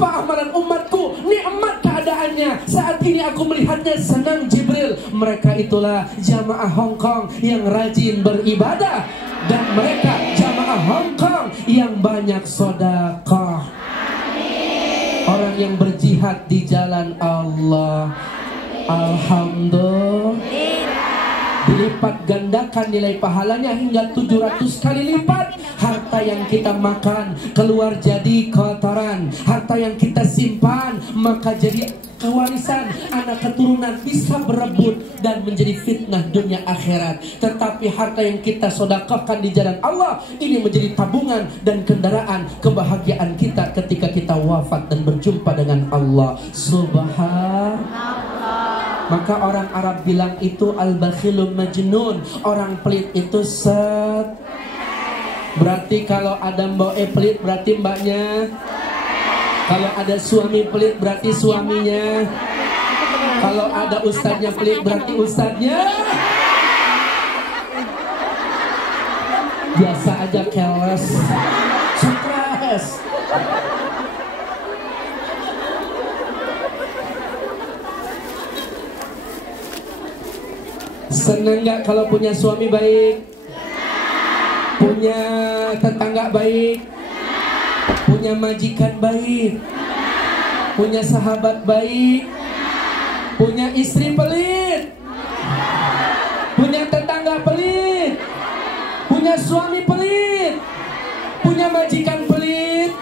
Apa amalan umatku? Nikmat keadaannya. Saat ini aku melihatnya senang Jibril. Mereka itulah jamaah Hong Kong yang rajin beribadah. Dan mereka jamaah Hong Kong yang banyak sedekah. Orang yang berjihad di jalan Allah. Alhamdulillah. Dilipat gandakan nilai pahalanya hingga 700 kali lipat. Harta yang kita makan keluar jadi kotoran. Harta yang kita simpan maka jadi kewarisan. Anak keturunan bisa berebut dan menjadi fitnah dunia akhirat. Tetapi harta yang kita sedekahkan di jalan Allah ini menjadi tabungan dan kendaraan kebahagiaan kita ketika kita wafat dan berjumpa dengan Allah Subhanallah. Maka orang Arab bilang itu al-bakhilu majnun. Orang pelit itu set. Berarti kalau ada mbak pelit berarti mbaknya. Kalau ada suami pelit berarti suaminya. Kalau ada ustadznya pelit berarti ustadznya. Biasa aja keles. Stres. Senang gak kalau punya suami baik? Punya tetangga baik? Punya majikan baik? Punya sahabat baik? Punya istri pelit? Punya tetangga pelit? Punya suami pelit? Punya majikan pelit?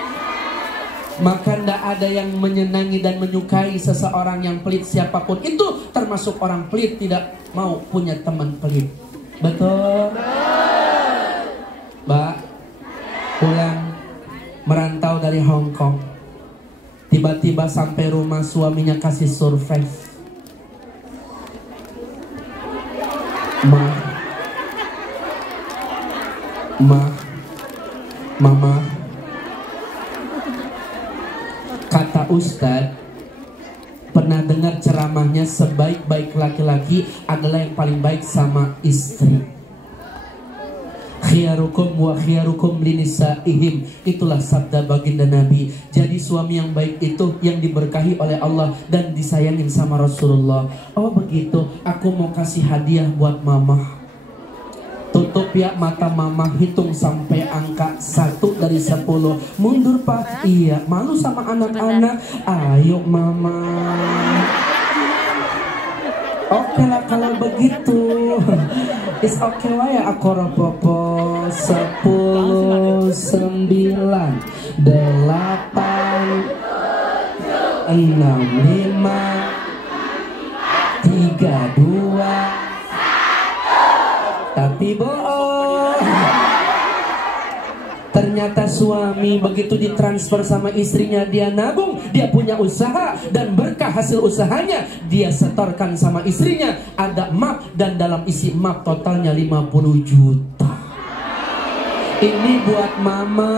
Maka tidak ada yang menyenangi dan menyukai seseorang yang pelit siapapun itu, termasuk orang pelit tidak mau punya teman pelit. Betul? Mbak pulang merantau dari Hong Kong, tiba-tiba sampai rumah suaminya kasih surprise. Mama, kata Ustadz, pernah dengar ceramahnya sebaik-baik laki-laki adalah yang paling baik sama istri. Khiyarukum wa khiyarukum linisaihim. Itulah sabda baginda Nabi. Jadi suami yang baik itu yang diberkahi oleh Allah dan disayangin sama Rasulullah. Oh begitu, aku mau kasih hadiah buat mama. Tutup ya mata mama, hitung sampai angka 1 dari 10. Mundur pak. Iya, malu sama anak-anak. Ayo mama. Oke lah kalau begitu. It's okay lah ya aku ropopo. 10, 9, 8, 6, 5, 3, 2. Tapi bohong. Ternyata suami begitu ditransfer sama istrinya, dia nabung, dia punya usaha, dan berkah hasil usahanya dia setorkan sama istrinya. Ada map dan dalam isi map totalnya 50 juta. Ini buat mama.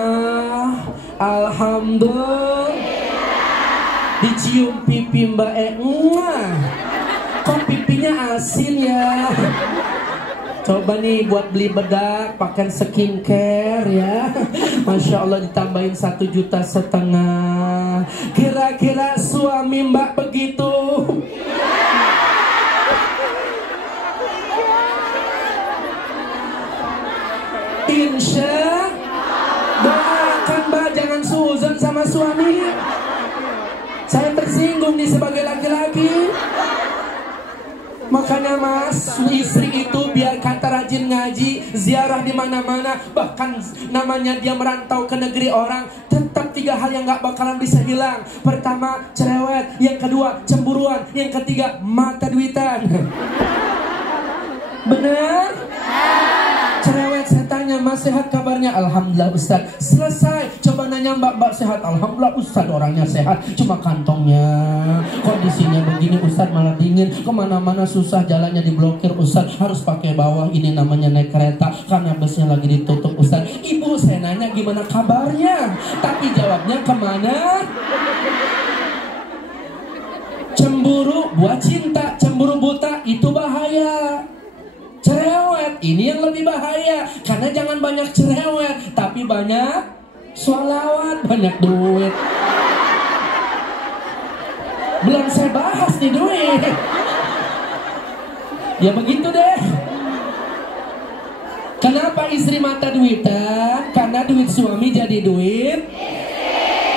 Alhamdulillah. Dicium pipi mbak kok pipinya asin ya. Coba nih buat beli bedak, pakai skincare ya. Masya Allah ditambahin 1,5 juta. Kira-kira suami mbak begitu? Insya doakan mbak jangan suzon sama suami. Saya tersinggung nih sebagai laki-laki. Makanya mas, istri itu biar kata rajin ngaji, ziarah di mana-mana, bahkan namanya dia merantau ke negeri orang, tetap 3 hal yang gak bakalan bisa hilang. Pertama, cerewet. Yang kedua, cemburuan. Yang ketiga, mata duitan. Bener? Cerewet, saya tanya, mas sehat kabarnya? Alhamdulillah Ustaz. Selesai, coba nanya mbak sehat? Alhamdulillah Ustaz, orangnya sehat, cuma kantongnya kondisinya begini Ustaz, malah dingin, kemana-mana susah, jalannya diblokir Ustaz, harus pakai bawah, ini namanya naik kereta karena busnya lagi ditutup Ustaz. Ibu saya nanya gimana kabarnya, tapi jawabnya kemana? Cemburu buat cinta, cemburu buta itu bahaya. Cerewet ini yang lebih bahaya, karena jangan banyak cerewet tapi banyak sholawat, banyak duit. Belum saya bahas nih duit. Ya begitu deh. Kenapa istri mata duitan? Karena duit suami jadi duit.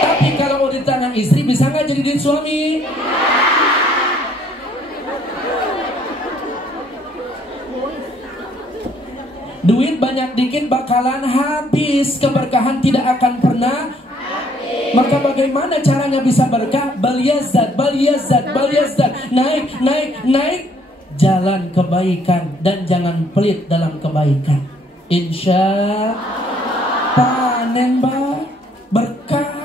Tapi kalau udah di tangan istri bisa nggak jadi duit suami? Duit banyak dikit bakalan habis, keberkahan tidak akan pernah habis. Maka bagaimana caranya bisa berkah? Baliyazat, naik, naik, naik. Jalan kebaikan dan jangan pelit dalam kebaikan. Insya panen berkah.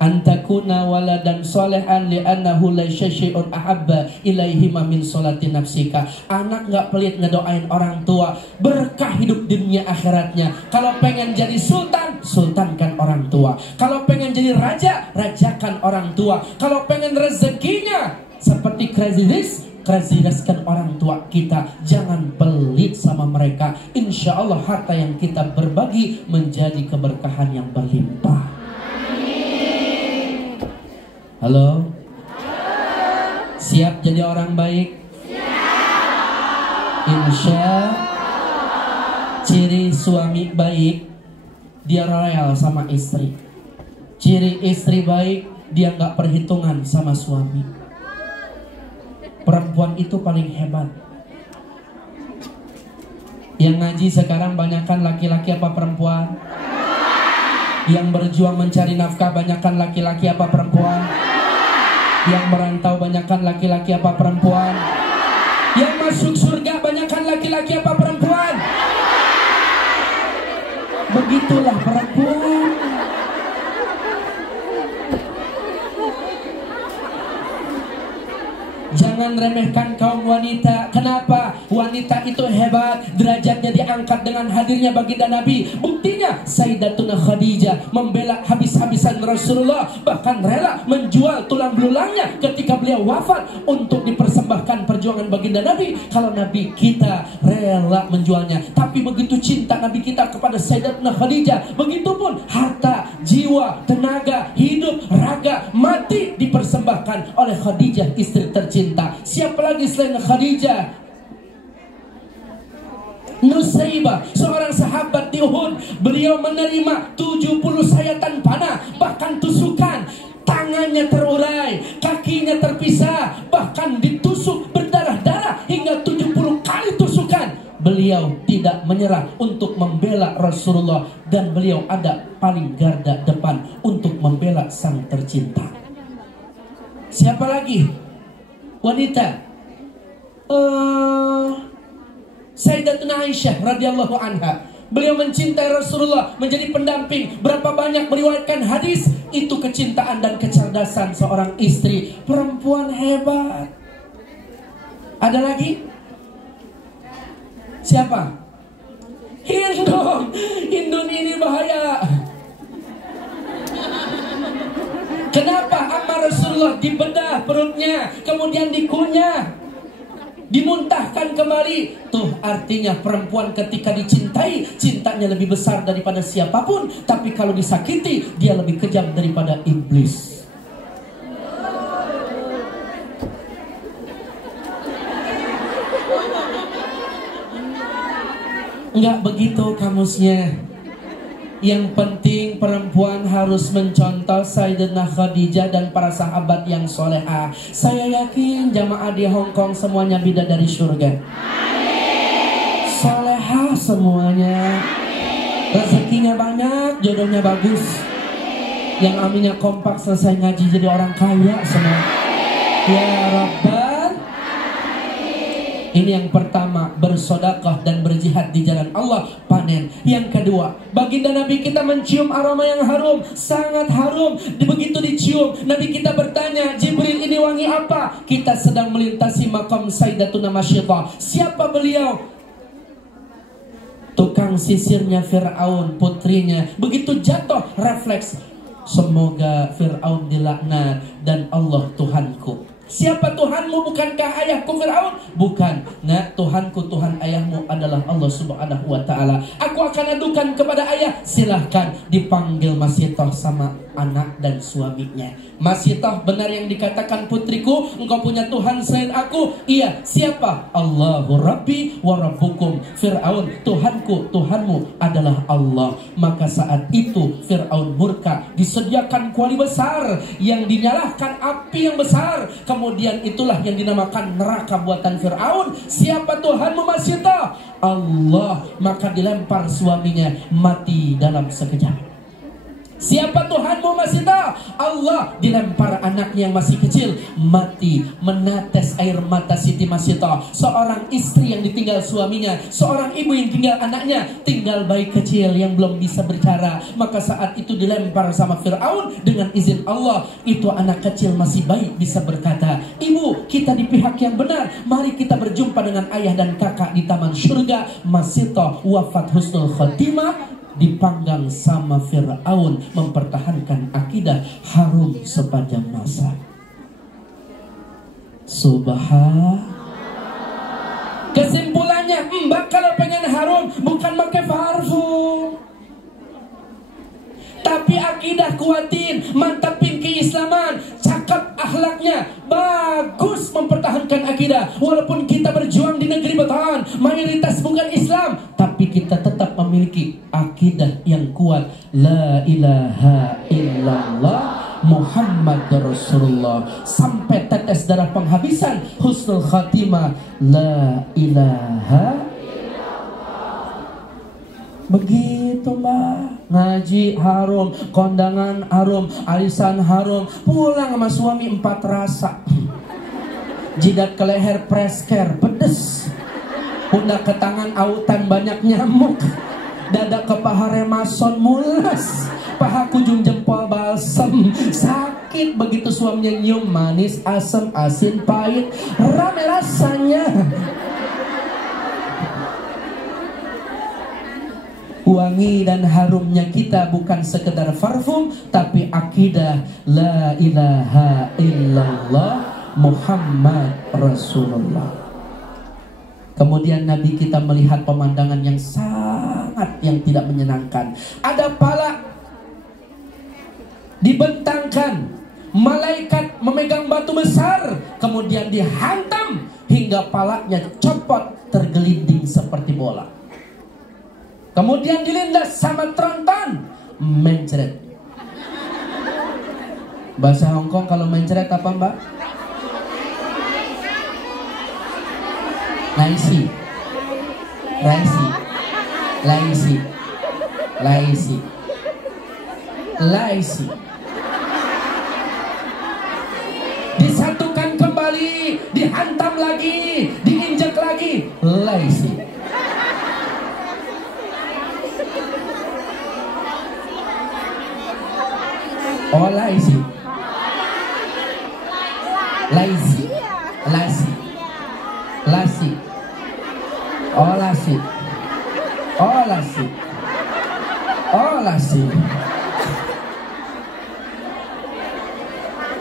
Antakuna waladan solehan li'annahu laysya syai'un ahabba ilaihi min sholati nafsika. Anak gak pelit ngedoain orang tua, berkah hidup dunia akhiratnya. Kalau pengen jadi sultan, sultankan orang tua. Kalau pengen jadi raja, rajakan orang tua. Kalau pengen rezekinya seperti crazy raskan orang tua kita. Jangan pelit sama mereka. Insya Allah harta yang kita berbagi menjadi keberkahan yang berlimpah. Halo? Siap jadi orang baik? Siap. Insya ciri suami baik, dia royal sama istri. Ciri istri baik, dia gak perhitungan sama suami. Perempuan itu paling hebat. Yang ngaji sekarang banyakkan laki-laki apa perempuan? Yang berjuang mencari nafkah banyakkan laki-laki apa perempuan? Yang merantau banyakkan laki-laki apa perempuan? Yang masuk surga banyakkan laki-laki apa perempuan? Begitulah perempuan. Jangan remehkan kaum wanita. Kenapa? Wanita itu hebat, derajatnya diangkat dengan hadirnya baginda Nabi. Buktinya Sayyidatuna Khadijah membela habis-habisan Rasulullah, bahkan rela menjual tulang belulangnya ketika beliau wafat untuk dipersembahkan perjuangan baginda Nabi. Kalau Nabi kita rela menjualnya, tapi begitu cinta Nabi kita kepada Sayyidatuna Khadijah, begitupun harta, jiwa, tenaga, hidup, raga, mati dipersembahkan oleh Khadijah, istri tercinta. Siapa lagi selain Khadijah? Nusaibah, seorang sahabat di Uhud. Beliau menerima 70 sayatan panah, bahkan tusukan. Tangannya terurai, kakinya terpisah, bahkan ditusuk berdarah-darah hingga 70 kali tusukan. Beliau tidak menyerah untuk membela Rasulullah, dan beliau ada paling garda depan untuk membela sang tercinta. Siapa lagi? Wanita. Sayyidatuna Aisyah radhiyallahu anha. Beliau mencintai Rasulullah, menjadi pendamping. Berapa banyak meriwayatkan hadis. Itu kecintaan dan kecerdasan seorang istri. Perempuan hebat. Ada lagi? Siapa? Hindun. Hindun ini bahaya. Kenapa? Amma Rasulullah dibedah perutnya, kemudian dikunyah, dimuntahkan kembali. Tuh artinya perempuan ketika dicintai, cintanya lebih besar daripada siapapun. Tapi kalau disakiti, dia lebih kejam daripada iblis. Enggak begitu kamusnya. Yang penting perempuan harus mencontoh Sayyidatuna Khadijah dan para sahabat yang solehah. Saya yakin jamaah di Hongkong semuanya bidadari surga. Solehah semuanya. Rezekinya banyak, jodohnya bagus. Yang aminnya kompak selesai ngaji jadi orang kaya semua. Ya Rabbal. Ini yang pertama, bersedekah dan berjihad di jalan Allah, panen. Yang kedua, baginda Nabi kita mencium aroma yang harum, sangat harum. Begitu dicium, Nabi kita bertanya, Jibril ini wangi apa? Kita sedang melintasi makam Sayyidatuna Masyidah. Siapa beliau? Tukang sisirnya Fir'aun, putrinya. Begitu jatuh, refleks, semoga Fir'aun dilaknat dan Allah Tuhanku. Siapa Tuhanmu? Bukankah ayahku Fir'aun? Bukan. Nah, Tuhanku, Tuhan ayahmu adalah Allah Subhanahu wa ta'ala. Aku akan adukan kepada ayah. Silahkan dipanggil Masyidah sama anak dan suaminya. Masih toh benar yang dikatakan putriku, engkau punya Tuhan selain aku? Iya. Siapa? Allahu Rabbi wa Rabbukum. Fir'aun, Tuhanku, Tuhanmu adalah Allah. Maka saat itu Fir'aun murka. Disediakan kuali besar yang dinyalakan api yang besar. Kemudian itulah yang dinamakan neraka buatan Fir'aun. Siapa Tuhanmu Mas Sita? Allah. Maka dilempar suaminya, mati dalam sekejap. Siapa Tuhanmu Mas Sita? Allah. Dilempar anaknya yang masih kecil, mati. Menetes air mata Siti Mas Sita. Seorang istri yang ditinggal suaminya, seorang ibu yang tinggal anaknya, tinggal bayi kecil yang belum bisa berbicara. Maka saat itu dilempar sama Fir'aun dengan izin Allah. Itu anak kecil masih bayi bisa berkata, ibu, kita di pihak yang benar. Mari kita berjumpa dengan ayah dan kakak di taman surga. Mas Sita wafat husnul khotimah, dipanggang sama Fir'aun, mempertahankan akidah harum sepanjang masa. Kesimpulannya, mbak kalau pengen harum bukan pakai parfum, tapi akidah kuatin, mantapin keislaman, cakap akhlaknya, bagus mempertahankan akidah. Walaupun kita berjuang di negeri Bataan, mayoritas bukan Islam, tapi kita tetap memiliki akidah yang kuat. La ilaha illallah Muhammad Rasulullah. Sampai tetes darah penghabisan, husnul khatimah. La ilaha. Begitulah, ngaji harum, kondangan harum, arisan harum, pulang sama suami 4 rasa. Jidat ke leher presker, pedes. Pundak ke tangan autan banyak nyamuk. Dada ke paha remason mulas. Paha kujung jempol balsem, sakit. Begitu suaminya nyium, manis, asam, asin, pahit, rame rasanya. Wangi dan harumnya kita bukan sekedar parfum, tapi akidah la ilaha illallah Muhammad Rasulullah. Kemudian Nabi kita melihat pemandangan yang sangat yang tidak menyenangkan. Ada pala dibentangkan, malaikat memegang batu besar, kemudian dihantam hingga palanya copot tergelinding seperti bola. Kemudian dilindas sama tronton, mencret. Bahasa Hongkong kalau mencret apa mbak? Laisi, laisi, laisi, laisi, laisi. Disatukan kembali, dihantam lagi, diinjak lagi, laisi. Oh laisi, laisi, laisi, lasi, oh lasi, oh lasi, oh lasi.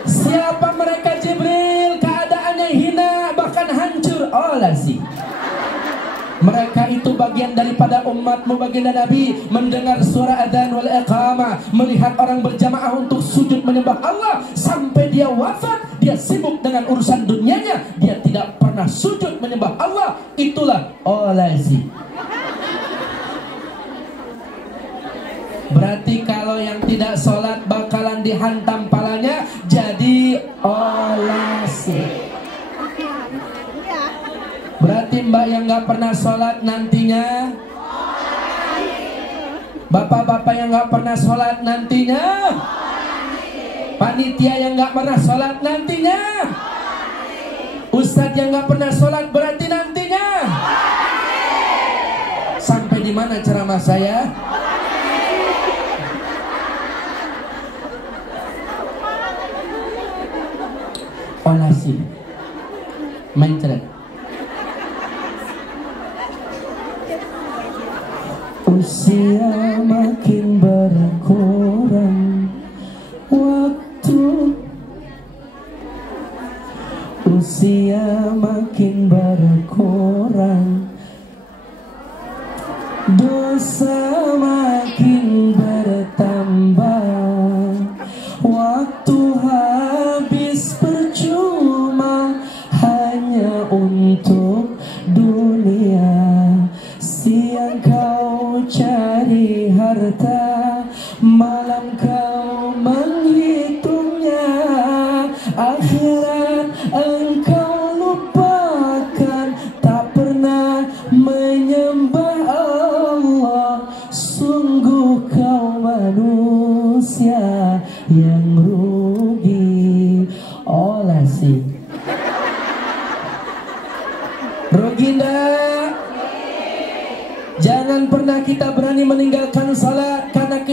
Siapa mereka Jibril? Keadaannya hina bahkan hancur. Oh lasi. Mereka itu bagian daripada umatmu, baginda Nabi, mendengar suara adzan wal iqamah, melihat orang berjamaah untuk sujud menyembah Allah, sampai dia wafat, dia sibuk dengan urusan dunianya, dia tidak pernah sujud menyembah Allah. Itulah olazi. Berarti kalau yang tidak sholat bakalan dihantam palanya, jadi olazi. Berarti mbak yang gak pernah sholat nantinya, bapak-bapak yang gak pernah sholat nantinya, panitia yang gak pernah sholat nantinya, ustadz yang gak pernah sholat berarti nantinya. Sampai di mana ceramah saya? Olasi, mencret. Usia makin berkurang, waktu usia makin berkurang, dosa makin bertambah,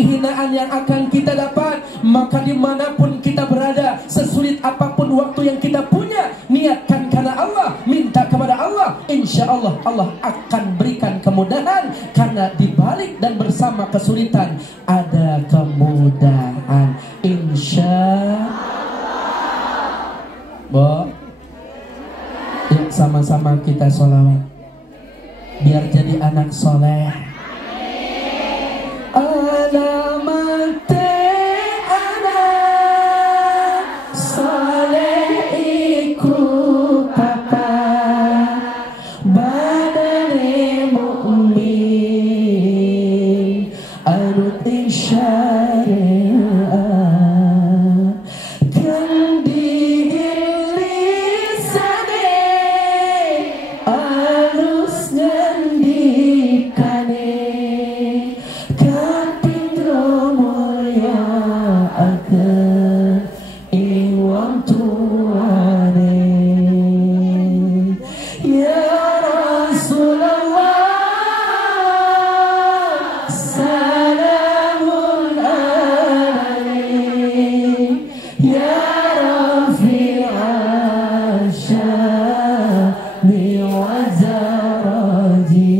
kehinaan yang akan kita dapat. Maka dimanapun kita berada, sesulit apapun waktu yang kita punya, niatkan karena Allah, minta kepada Allah, insya Allah Allah akan berikan kemudahan. Karena dibalik dan bersama kesulitan ada kemudahan, insya Allah. Yuk sama-sama kita sholawat biar jadi anak soleh. Alamat anak soleh ikut papa, badane mu'min anut syariat, kang diilisane alus ngendikane, kapindho mulya akan iwang tuane. Ya Rasulullah salamun alaik, ya Rafi'al syami wa zaraji,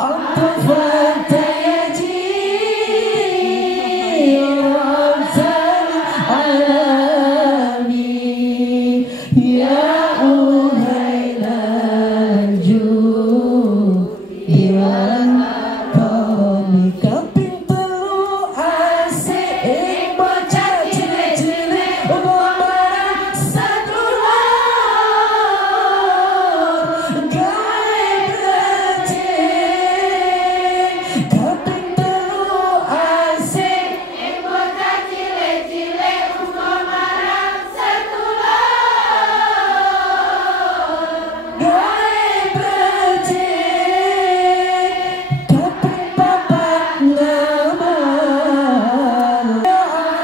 atfat yaji rabbal alamin, ya uhailal judi wal karami, kaping telu asik bocah cilik-cilik uga marang sadulur gawe becik. Kaping telu asik bocah cilik-cilik uga marang sadulur gawe becik. Kaping papat ngamal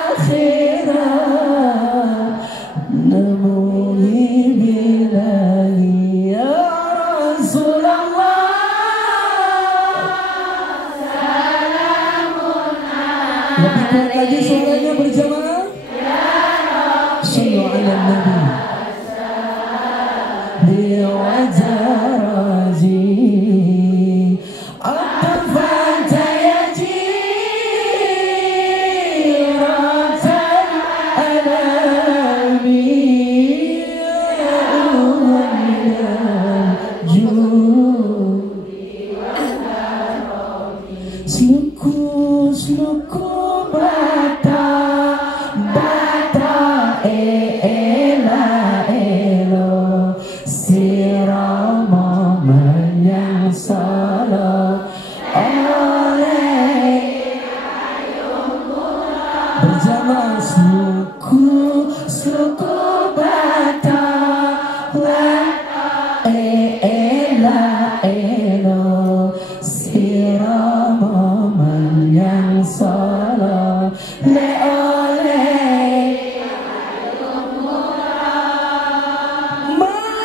akhirat nemui bilali, ya Rasulullah salamun. Lebih kuat lagi suaranya berjamaah. Sallu ala Nabi biwajarazi, atfat yaji rabbal alamin, ya uhailal judi sluku bata ela elo sirama menyang solo oleh berjamaah. Sluku bata ela elo sirama menyang solo le oleh mencantik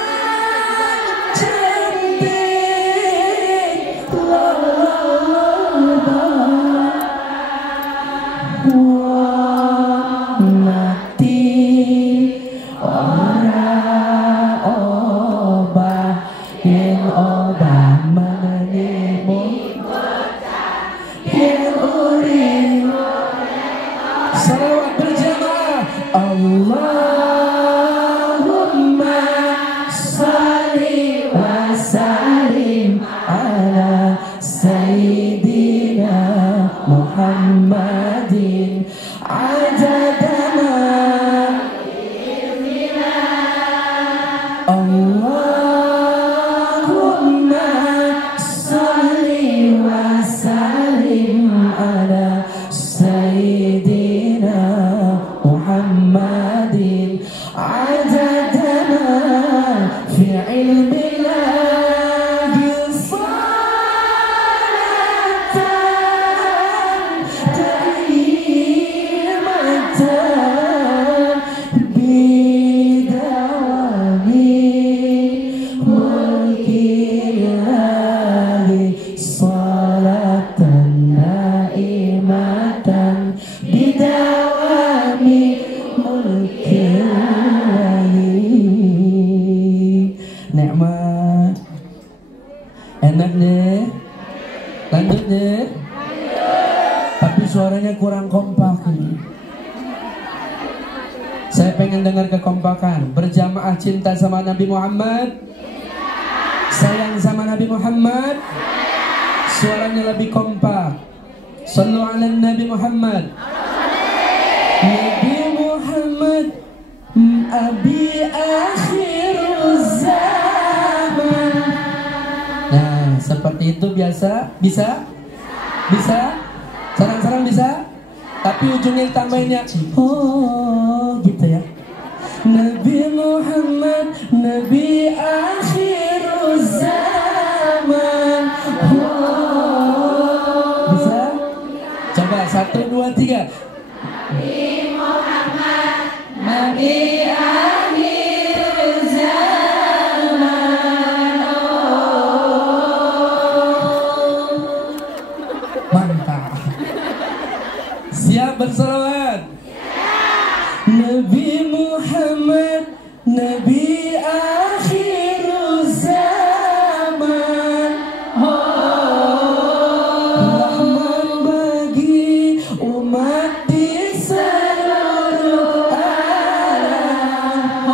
loba mati ora obah yang obah menemu yang urip. Salawat berjamaah. Allahumma salli wa sallim ala sayyidina Muhammadin adadama. Allahumma salli wa sallim ala sayyidina Muhammadin suaranya kurang kompak ini. Saya pengen dengar kekompakan. Berjamaah cinta sama Nabi Muhammad, sayang sama Nabi Muhammad. Suaranya lebih kompak. Sallu ala Nabi Muhammad. Nabi Muhammad Abi akhiruz zaman. Nah, seperti itu biasa? Bisa? Bisa? Sarang-sarang bisa? Tapi ujungnya ditambahinnya oh gitu ya. Nabi Muhammad Nabi akhiruz zaman. Oh. Bisa? Coba 1, 2, 3. Nabi Muhammad Nabi akhiruz zaman. Oh. Mantap. Siap berselawat? Nabi Muhammad Nabi akhiruz zaman. Rahmat bagi umat di seluruh alam.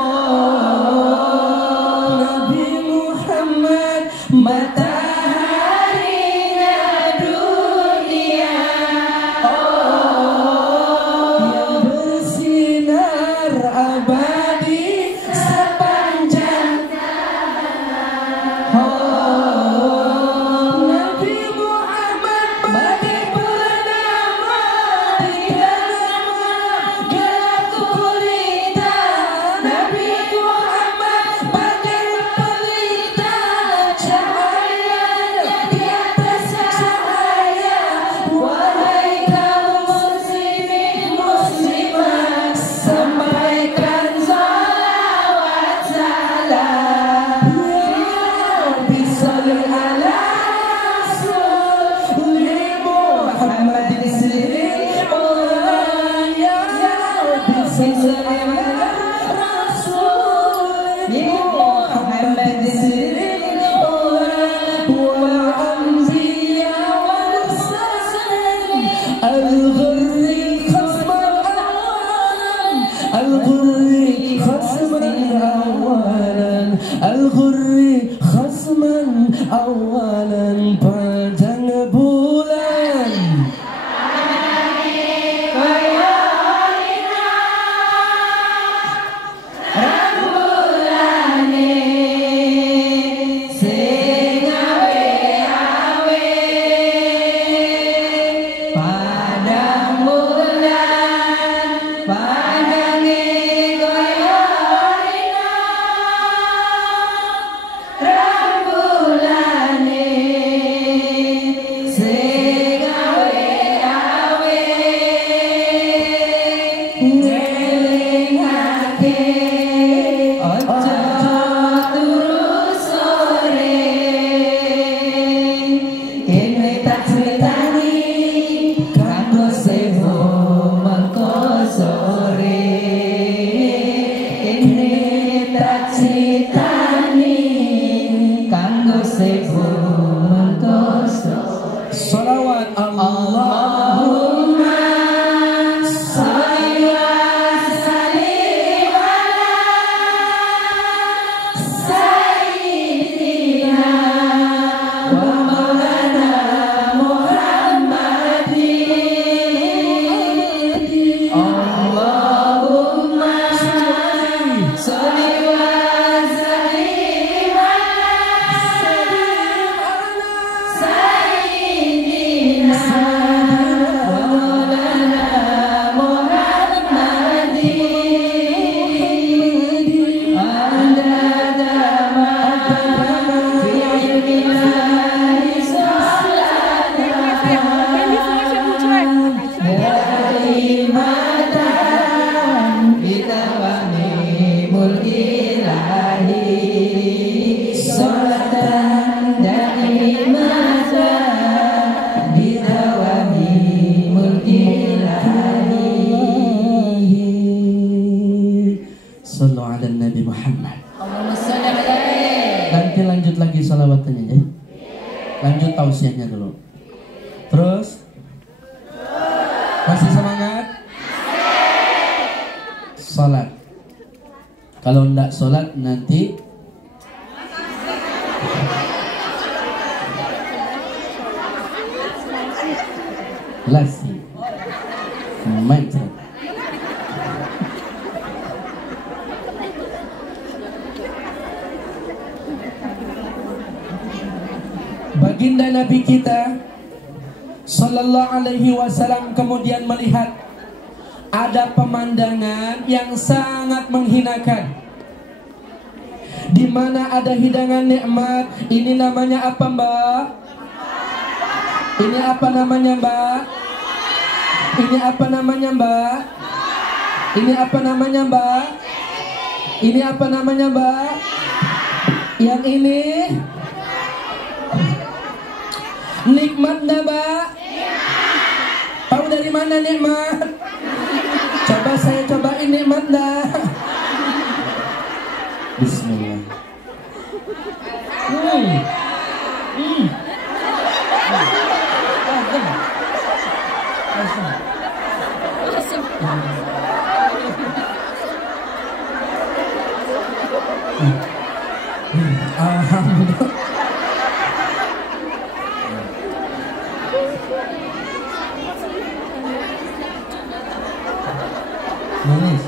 Nabi Muhammad mataharinya dunia, yang bersinar abadi sepanjang Nabi Muhammad bagai purnama di dalam gelap gulita. Nabi Muhammad bagai pelita cahaya di atas cahaya. Wahai kaum muslimin muslimat, sampaikan salawat salam. Ya Rabbi salli Al-Ghurri khasman awalan padang bulan. Salawat Allahumma salli wa sallim ala sayyidina wa maulana Muhammadin. Allahumma salli wa sallim ala sayyidina wa maulana Muhammadin. Adada ma fi ilmillahi daimatan bitawamimul ilahi salatan daimatan bitawamimul ilahi. Sallu ala Nabi Muhammad. Nanti lanjut lagi salawatannya ya. Lanjut tausiahnya dulu. Terus sholat. Kalau tidak sholat nanti lasi macet. Baginda Nabi kita Sallallahu Alaihi Wasallam kemudian melihat ada pemandangan yang sangat menghinakan, di mana ada hidangan nikmat. Ini namanya apa, Mbak? Ini apa namanya, Mbak? Ini apa namanya, Mbak? Ini apa namanya, Mbak? Ini apa namanya, Mbak? Yang ini nikmat enggak, Mbak? Tahu dari mana nikmat? Coba saya cobain nikmat enggak? Bismillah. Alhamdulillah. Manis.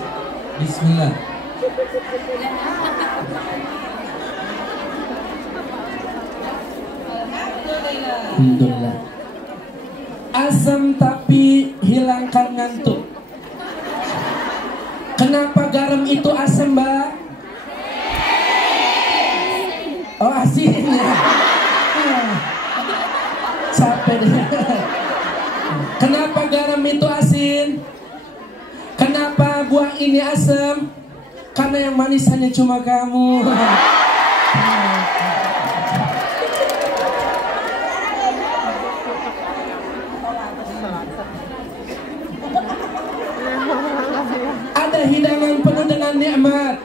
Bismillah. Alhamdulillah. Asam tapi hilangkan ngantuk. Kenapa garam itu asam, Mbak? Oh, asin ya. Capek deh. Kenapa garam itu asin? Kenapa buah ini asam? Karena yang manis hanya cuma kamu. Ada hidangan penuh dengan nikmat,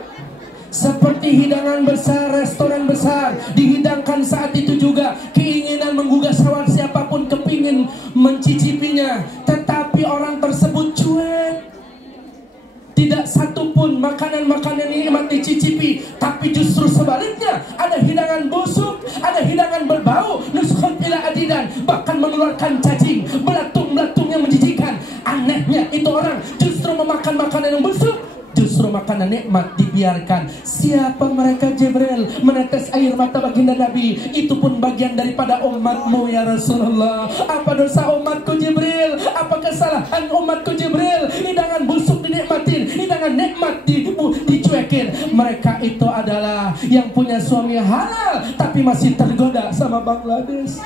seperti hidangan besar, restoran besar dihidangkan saat itu juga. Keinginan menggugah syahwat siapapun kepingin mencicipinya, tetapi orang tersebut cuek. Tidak satupun makanan-makanan nikmat dicicipi, tapi justru sebaliknya ada hidangan busuk, ada hidangan berbau, nuskhat ila adidan, bahkan mengeluarkan cacing, belatung-belatung yang menjijikan. Anehnya itu orang justru memakan makanan yang busuk, justru makanan nikmat dibiarkan. Siapa mereka? Jibril menetes air mata baginda Nabi. Itu pun bagian daripada umatmu ya Rasulullah. Apa dosa umatku Jibril? Apa kesalahan umatku Jibril? Hidangan busuk dinikmatin, hidangan nikmat dicuekin. Mereka itu adalah yang punya suami halal tapi masih tergoda sama Bangladesh.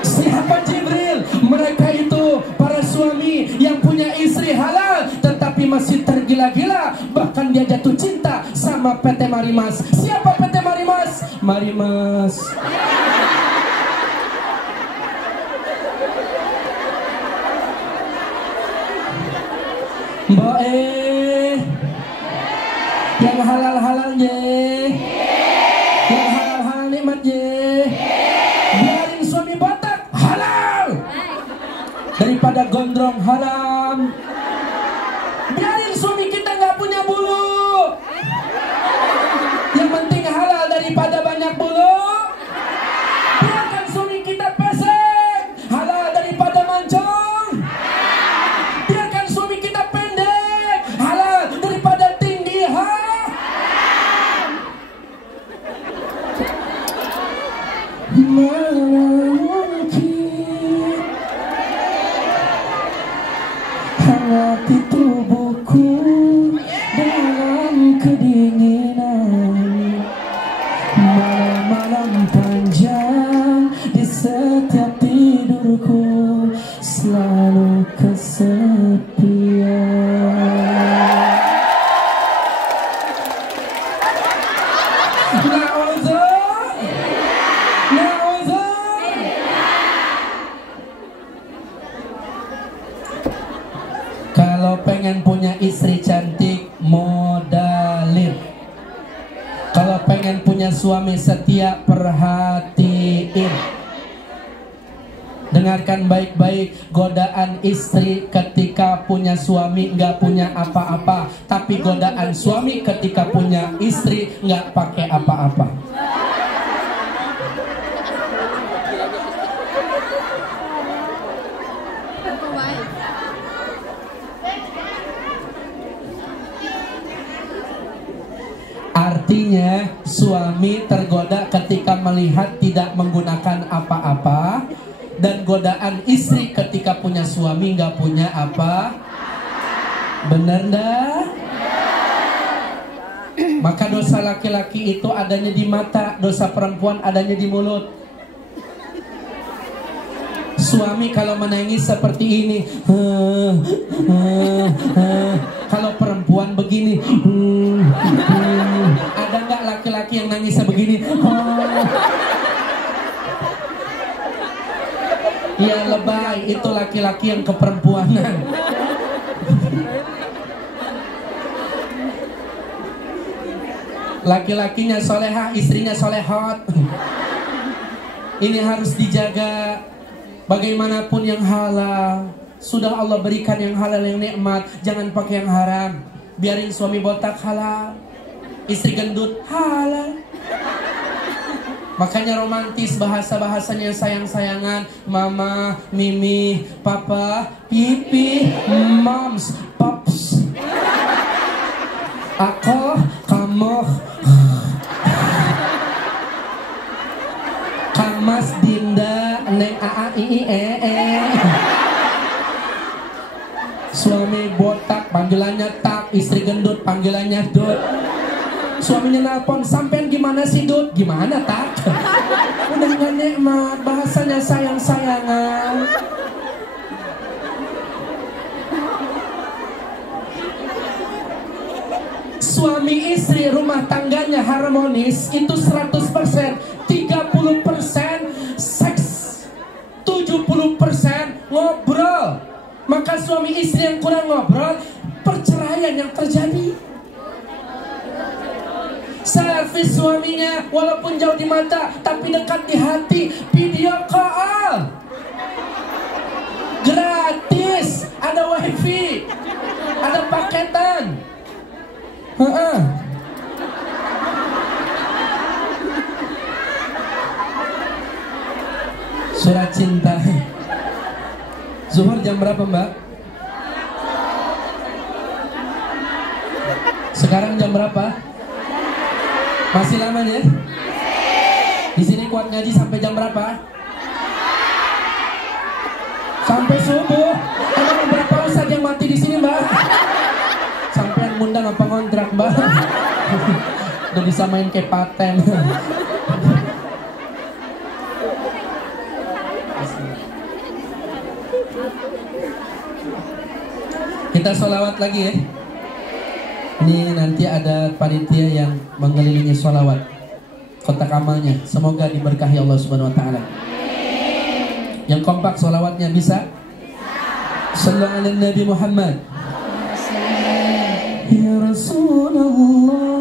Siapa Jibril? Mereka itu para suami yang punya istri halal tetapi masih tergila-gila, bahkan dia jatuh cinta sama PT Marimas. Siapa PT Marimas? Marimas. Mbak yang halal-halal ye, yang halal-halal nikmat ye. Biarin suami botak halal daripada gondrong haram. Biarin suami kita nggak punya bulu, yang penting halal daripada banyak bulu. Biarkan suami kita pesek, halal daripada mancung. Biarkan suami kita pendek, halal daripada tinggi. Hati tubuhku dalam kedinginan, malam-malam panjang di setiap tidurku selalu kesepian. Kalau pengen punya istri cantik, modalin. Kalau pengen punya suami setia, perhatiin. Dengarkan baik-baik, godaan istri ketika punya suami nggak punya apa-apa, tapi godaan suami ketika punya istri nggak pakai apa-apa. Artinya suami tergoda ketika melihat tidak menggunakan apa-apa, dan godaan istri ketika punya suami nggak punya apa. Bener nggak? Maka dosa laki-laki itu adanya di mata, dosa perempuan adanya di mulut. Suami kalau menangis seperti ini, kalau perempuan begini, ada nggak laki-laki yang nangisnya begini? Ya lebay, itu laki-laki yang keperempuanan. Laki-lakinya solehah, istrinya solehot. Ini harus dijaga. Bagaimanapun yang halal, sudah Allah berikan yang halal, yang nikmat, jangan pakai yang haram. Biarin suami botak halal, istri gendut halal. Makanya romantis, bahasa-bahasanya sayang-sayangan. Mama, mimi, papa, pipi, moms, pops. Aku, kamu, kamas, dinda, neng, aa, ii, Suami botak, panggilannya tak. Istri gendut, panggilannya dut. Suaminya nelpon, sampean gimana sih dut? Gimana tak? Udah gak nikmat, bahasanya sayang-sayangan. Suami istri rumah tangganya harmonis itu 100%, 30% seks, 70% ngobrol. Maka suami istri yang kurang ngobrol, perceraian yang terjadi. Servis suaminya walaupun jauh di mata tapi dekat di hati, video call gratis, ada wifi, ada paketan. Surat cinta. Zuhur jam berapa mbak? Sekarang jam berapa? Masih lama ya? Di sini kuat ngaji sampai jam berapa? Sampai subuh. Ada beberapa ustadz yang mati di sini mbak. Sampai yang ngundang apa ngontrak mbak? Udah bisa main kayak paten. Kita sholawat lagi ya. Ini nanti ada panitia yang mengelilingi sholawat, kotak amalnya. Semoga diberkahi Allah Subhanahu Wa Taala. Yang kompak sholawatnya bisa? Sallallahu alaihi Nabi Muhammad. Ya Rasulullah.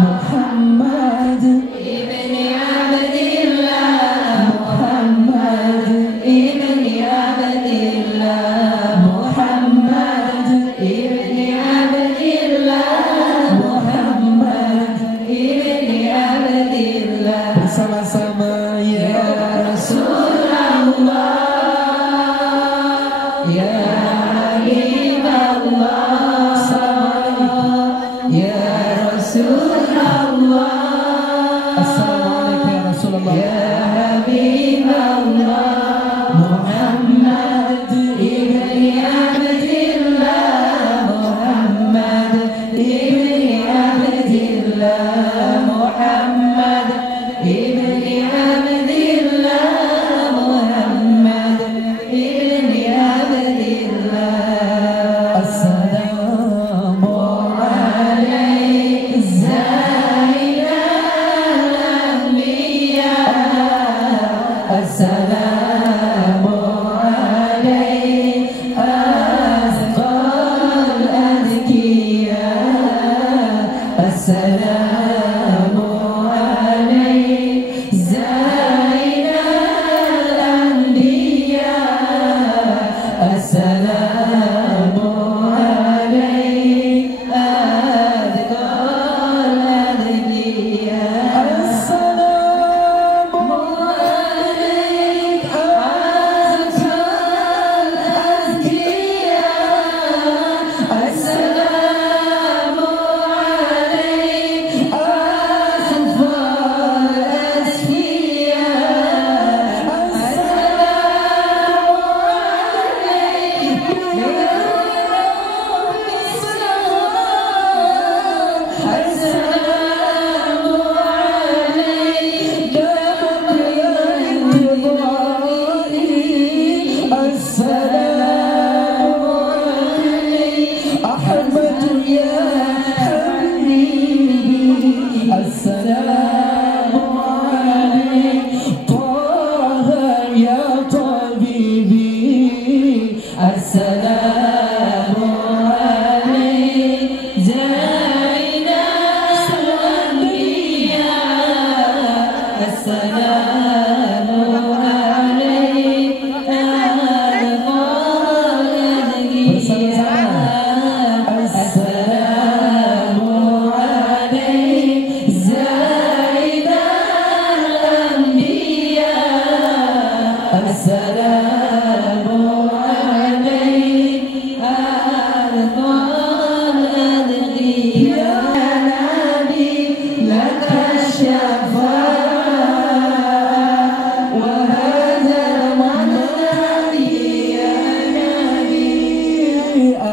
Muhammad ibn Abdillah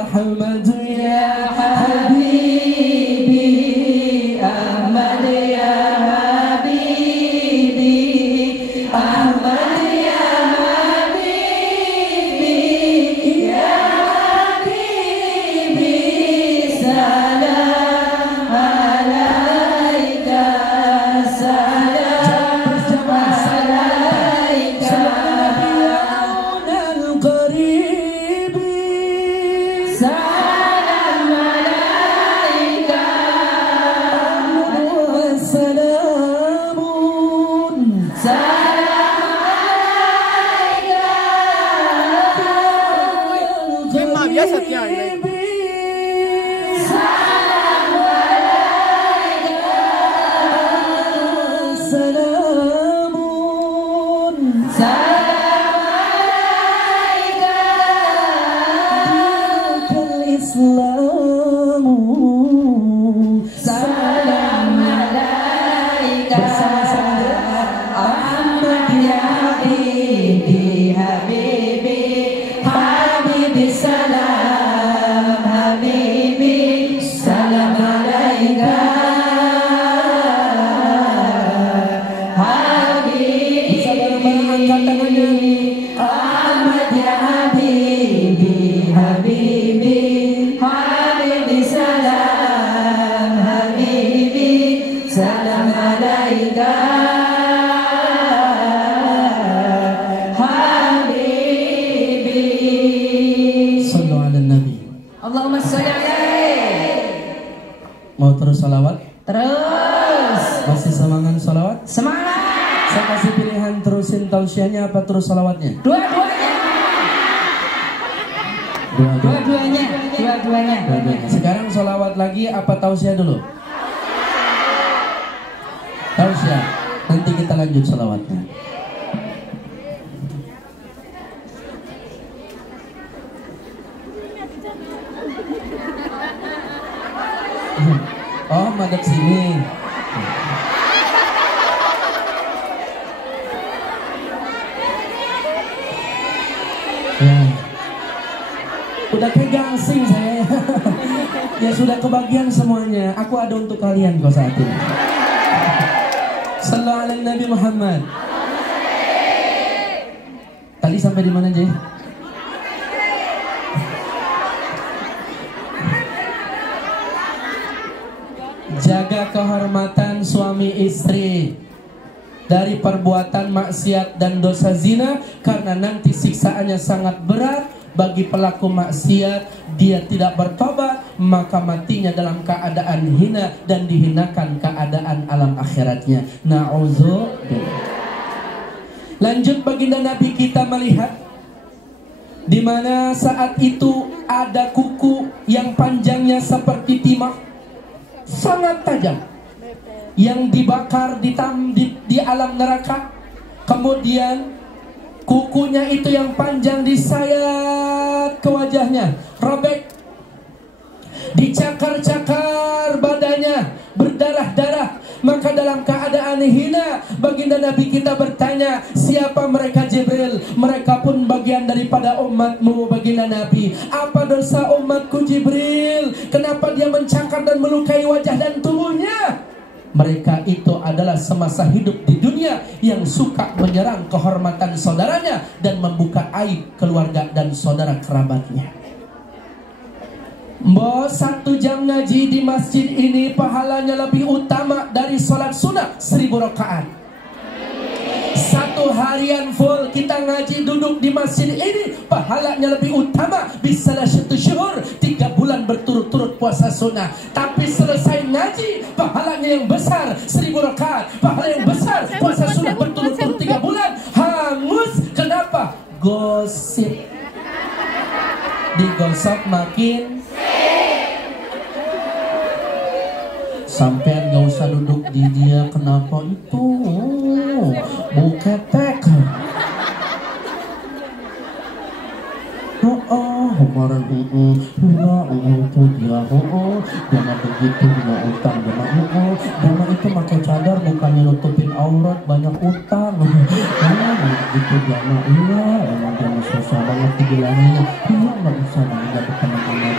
Ahmad ya Habibi, Ahmad ya Habibi, Ahmad ya Habibi, ya Habibi, salam alaika, salam alaika, salam al-qaribi, salam alaika, salamun, salam alaika, Memang biasa tiang ini. salam alaika, salamun, salam alaika, dikal Islamu, salam alaika, Ahmad ya Habibi, Habibi, Habibi, salam Habibi, salam alaika, Habibi. Bisa bareng-bareng angkat tangannya. Ahmad ya Habibi, Habibi, Habibi, salam Habibi, salam alaika, Habibi. Sallu ala Nabi. Allahumma sholli alaihi. Mau terus salawat? Terus Masih semangat salawat? semangat. Saya kasih pilihan terusin tausiahnya apa terus salawatnya? Dua-duanya. Dua-duanya. Dua-duanya. Dua-duanya. Sekarang salawat lagi apa tausiah dulu? Tausiah. Nanti kita lanjut salawatnya. Oh, madep sini. Ya. Udah kayak gangsing saya. Ya sudah kebagian semuanya. Aku ada untuk kalian kok saat ini. Sallallahu alaihi Nabi Muhammad. Tadi sampai di mana, Jay? Jaga kehormatan suami istri dari perbuatan maksiat dan dosa zina, karena nanti siksaannya sangat berat bagi pelaku maksiat. Dia tidak bertobat, maka matinya dalam keadaan hina dan dihinakan keadaan alam akhiratnya. Na'udzubillah. Lanjut, baginda Nabi kita melihat di mana saat itu ada kuku yang panjangnya seperti timah, sangat tajam, yang dibakar di alam neraka. Kemudian kukunya itu yang panjang disayat ke wajahnya, robek, dicakar-cakar badannya, berdarah-darah. Maka dalam keadaan hina, baginda Nabi kita bertanya, siapa mereka Jibril? Mereka pun bagian daripada umatmu baginda Nabi. Apa dosa umatku Jibril? Kenapa dia mencakar dan melukai wajah dan tubuhnya? Mereka itu adalah semasa hidup di dunia yang suka menyerang kehormatan saudaranya dan membuka aib keluarga dan saudara kerabatnya. Mbok 1 jam ngaji di masjid ini pahalanya lebih utama dari sholat sunnah 1000 rakaat. 1 harian full kita ngaji duduk di masjid ini pahalanya lebih utama bisa 1 syuhur, 3 bulan berturut-turut puasa sunnah. Tapi selesai ngaji pahalanya yang besar 1000 rakaat, pahala yang besar puasa sunnah berturut-turut 3 bulan hangus. Kenapa? Gosip. Digosok makin. Sampean gak usah duduk di dia. Kenapa itu? Buketek. Kemarin itu dia jangan begitu, dia utang, jangan itu pakai cadar bukannya nutupin aurat, banyak utang. Gitu jangan, iya emang dia susah banget dibilangnya. Iya nggak usah, nggak berteman sama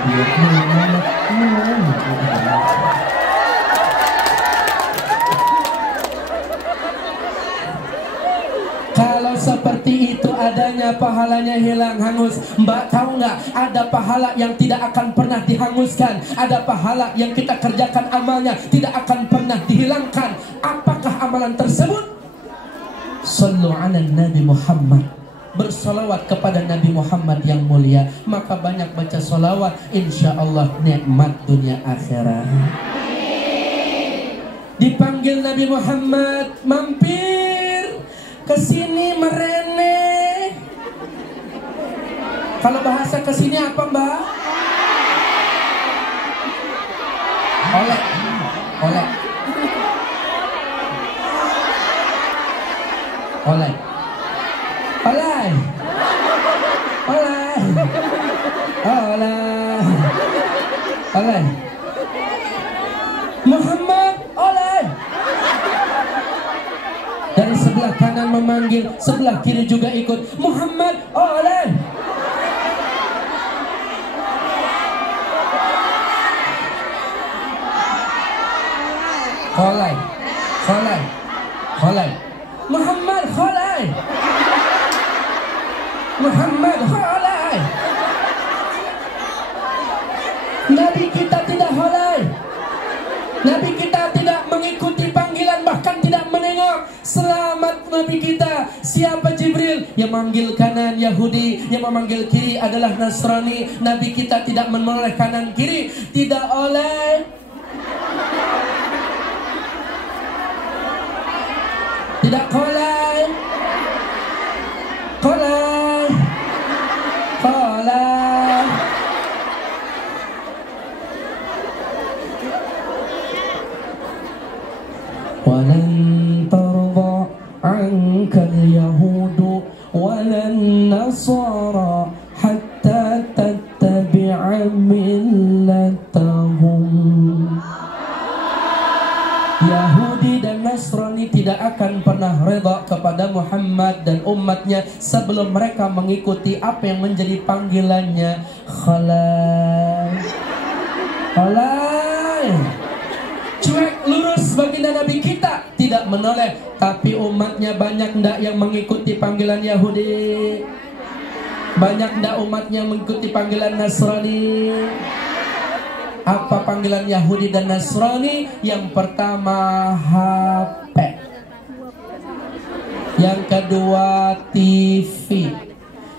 pahalanya hilang hangus. Mbak tahu nggak, ada pahala yang tidak akan pernah dihanguskan, ada pahala yang kita kerjakan amalnya tidak akan pernah dihilangkan. Apakah amalan tersebut? Sallu ala Nabi Muhammad, bersalawat kepada Nabi Muhammad yang mulia. Maka banyak baca salawat, insya Allah nikmat dunia akhirat. Dipanggil Nabi Muhammad, mampir kesini merene. Kalau bahasa kesini apa mbak? Oleh, oleh, oleh, oleh, oleh, oleh, oleh. Muhammad oleh. Dari sebelah kanan memanggil, sebelah kiri juga ikut. Muhammad oleh. Oleh, oleh, oleh. Muhammad oleh. Muhammad oleh. Nabi kita tidak oleh. Nabi kita tidak mengikuti panggilan, bahkan tidak menengok. Selamat Nabi kita. Siapa Jibril? Yang manggil kanan Yahudi, yang memanggil kiri adalah Nasrani. Nabi kita tidak menoleh kanan kiri, tidak oleh. Tidak kolai, kolai, kolai. Walan tarda anka al-yahudu walan nasara hatta tattabi'a millatahum. Yahudi dan Nasrani tidak akan pernah redha kepada Muhammad dan umatnya sebelum mereka mengikuti apa yang menjadi panggilannya. Khalai, khalai. Cuek lurus baginda Nabi kita, tidak menoleh. Tapi umatnya banyak ndak yang mengikuti panggilan Yahudi? Banyak ndak umatnya mengikuti panggilan Nasrani? Apa panggilan Yahudi dan Nasrani? Yang pertama HP, yang kedua TV,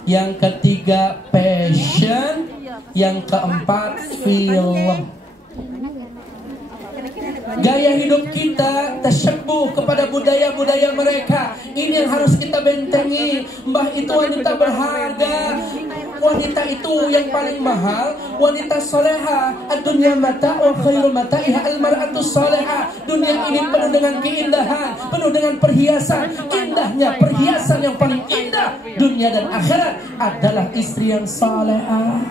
yang ketiga fashion, yang keempat film. Gaya hidup kita tersebut kepada budaya-budaya mereka. Ini yang harus kita bentengi. Mbah itu wanita berharga, wanita itu yang paling mahal, wanita soleha. Ad-dunya mata'u khairu mata'iha al-mar'atu soleha. Dunia ini penuh dengan keindahan, penuh dengan perhiasan. Indahnya perhiasan yang paling indah dunia dan akhirat adalah istri yang soleha.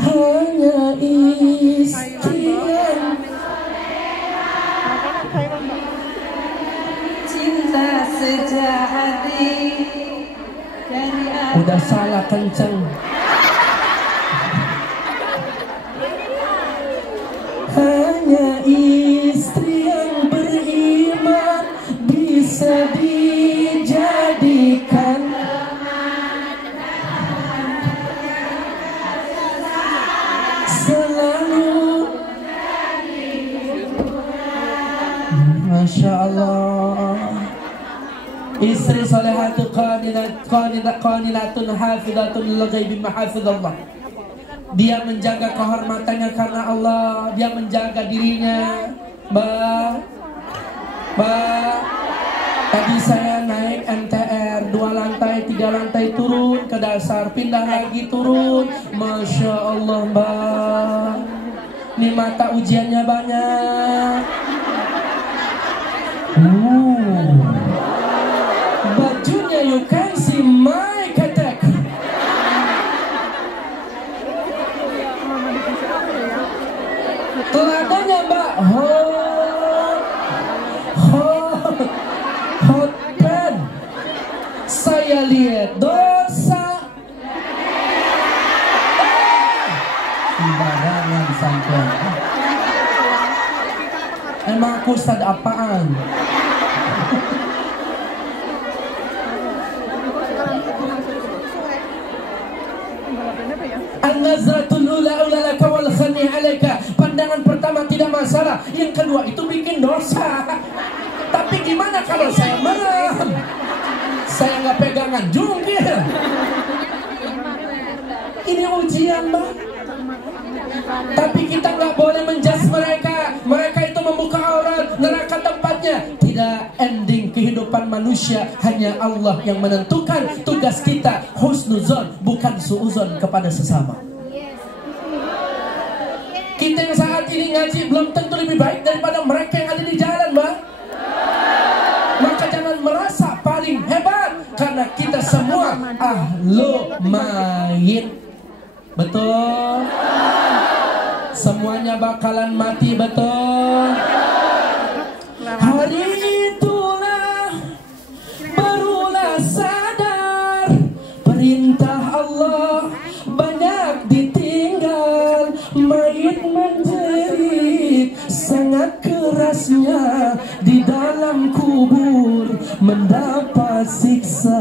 Hanya istri yang cinta sejak hati dari udah salah kenceng. Hanya istri yang beriman bisa dijadikan selalu. Masya Allah. Istri salihatu qanilatun hafidhatun lil ghaibi mahafidhallah. Dia menjaga kehormatannya karena Allah. Dia menjaga dirinya. Mbak, tadi saya naik MTR 2 lantai, 3 lantai turun ke dasar, pindah lagi turun. Masya Allah Mbak, ini mata ujiannya banyak. Bajunya you can see my ketek. Teladanya Mbak, hot pen. Saya lihat dosa. Sembarangan sampai. Emang aku ustad apaan? An-nazratul ula laka wal khani alaika. Pandangan pertama tidak masalah, yang kedua itu bikin dosa. Tapi gimana kalau saya merem? Saya nggak pegangan jungkir. Ini ujian, Mbak. Tapi kita nggak boleh menjudge mereka. Mereka itu membuka aurat, neraka tempatnya. Tidak, ending kehidupan manusia hanya Allah yang menentukan. Tugas kita husnuzon, bukan suuzon kepada sesama. Kita yang saat ini ngaji belum tentu lebih baik daripada mereka yang ada di jalan, Mbak. Maka jangan merasa paling hebat, karena kita semua ahlu mayit. Betul? Semuanya bakalan mati, betul? Hari itulah barulah sadar, perintah Allah banyak ditinggal. Mayit menjerit sangat kerasnya, di dalam kubur mendapat siksa.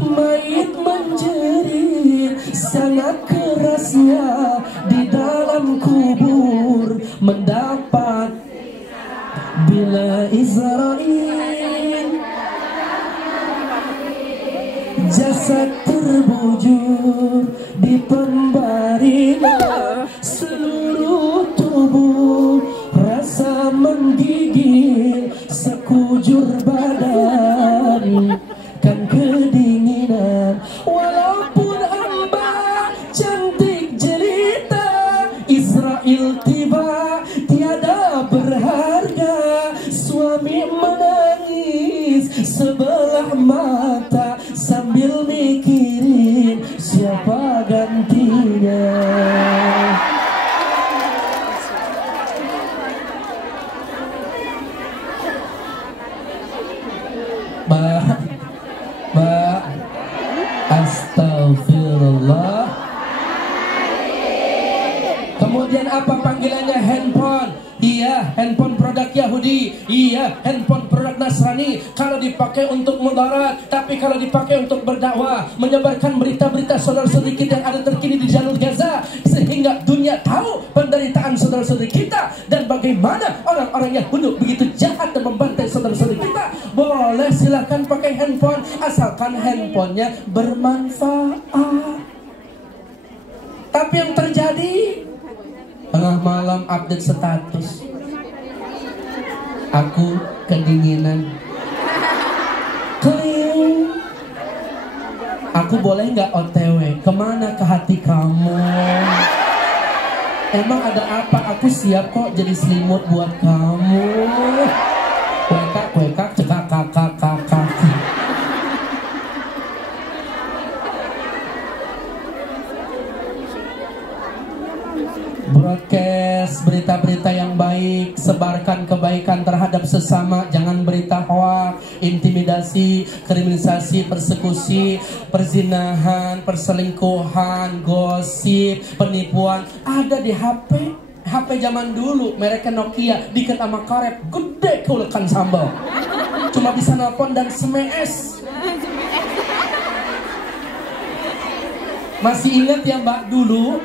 Mayit menjerit sangat kerasnya, di dalam kubur mendapat. Bila Israel jasad terbujur di pembaringan, seluruh tubuh rasa menggigil, sekujur badan kan kedinginan. Walaupun hamba cantik jelita, Israel tiba tiada berharga. Suami menangis sebelah mata, sambil mikirin siapa gantinya. Mbak, astagfirullah. Kemudian apa panggilannya? Handphone. Iya, handphone produk Yahudi. Iya, handphone produk Nasrani. Kalau dipakai untuk mudarat, tapi kalau dipakai untuk berdakwah, menyebarkan berita-berita saudara-saudari kita yang ada terkini di jalur Gaza, sehingga dunia tahu penderitaan saudara-saudari kita dan bagaimana orang-orang Yahudi begitu jahat dan membantai saudara-saudari kita. Boleh, silakan pakai handphone, asalkan handphonenya bermanfaat. Tapi yang terjadi, tengah malam update status, aku kedinginan. Kling. Aku boleh nggak OTW? Kemana? Ke hati kamu. Emang ada apa? Aku siap kok jadi selimut buat kamu. Kuekak, cekak, kakak. Broadcast berita-berita yang baik, sebarkan kebaikan terhadap sesama, jangan berita hoaks, intimidasi, kriminalisasi, persekusi, perzinahan, perselingkuhan, gosip, penipuan ada di HP. HP zaman dulu mereknya Nokia, diket sama karet gede kulekan sambal, cuma bisa nelpon dan SMS. Masih ingat ya Mbak, dulu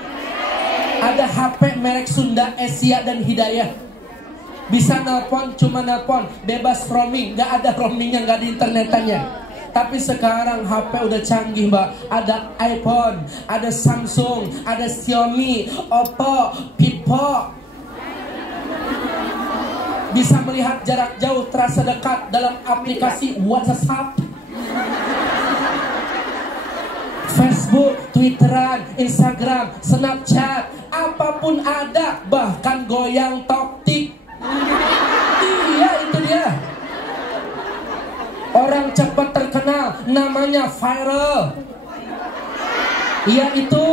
ada HP merek Sunda, Asia dan Hidayah. Bisa nelpon, cuma nelpon, bebas roaming, gak ada roamingnya, gak ada internetannya. Tapi sekarang HP udah canggih Mbak. Ada iPhone, ada Samsung, ada Xiaomi, Oppo, Vivo. Bisa melihat jarak jauh terasa dekat dalam aplikasi WhatsApp, Facebook, Twitteran, Instagram, Snapchat, apapun ada, bahkan goyang toktik. Iya, itu dia. Orang cepat terkenal, namanya viral. Iya itu.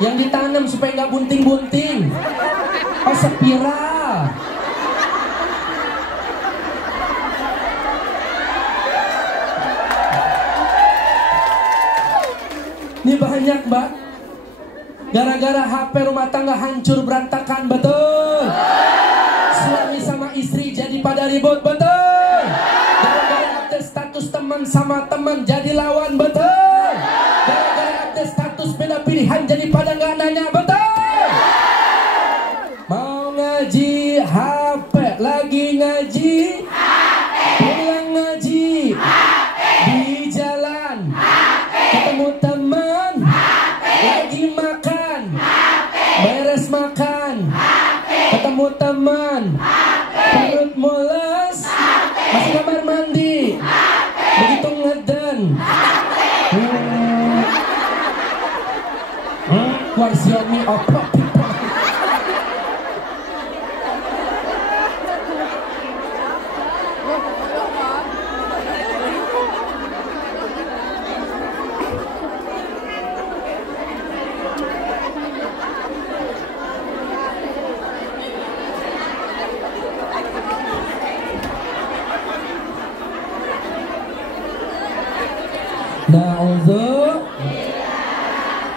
Yang ditanam supaya nggak bunting-bunting. Oh, spiral. Ini banyak Mbak. Gara-gara HP rumah tangga hancur berantakan, betul. Suami sama istri jadi pada ribut, betul. Gara-gara update status teman sama teman jadi lawan, betul. Gara-gara update status beda pilihan pilihan jadi pada nggak nanya, betul? Mau ngaji HP, lagi ngaji pulang ngaji di jalan ketemu teman lagi makan beres makan ketemu teman perut mules masuk kamar mandi begitu ngeden warsiomi oprok.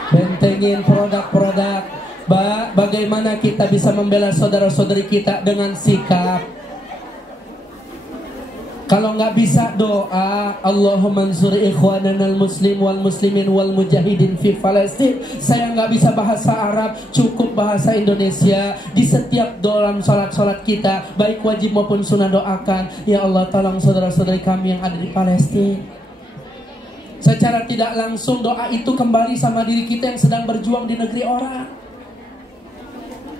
Bentengin produk-produk. Bagaimana kita bisa membela saudara-saudari kita dengan sikap? Kalau nggak bisa doa, Allahumma ansur ikhwananal muslim wal muslimin wal mujahidin fi Palestin. Saya nggak bisa bahasa Arab, cukup bahasa Indonesia. Di setiap dalam sholat kita, baik wajib maupun sunnah, doakan, ya Allah tolong saudara-saudari kami yang ada di Palestina. Secara tidak langsung doa itu kembali sama diri kita yang sedang berjuang di negeri orang.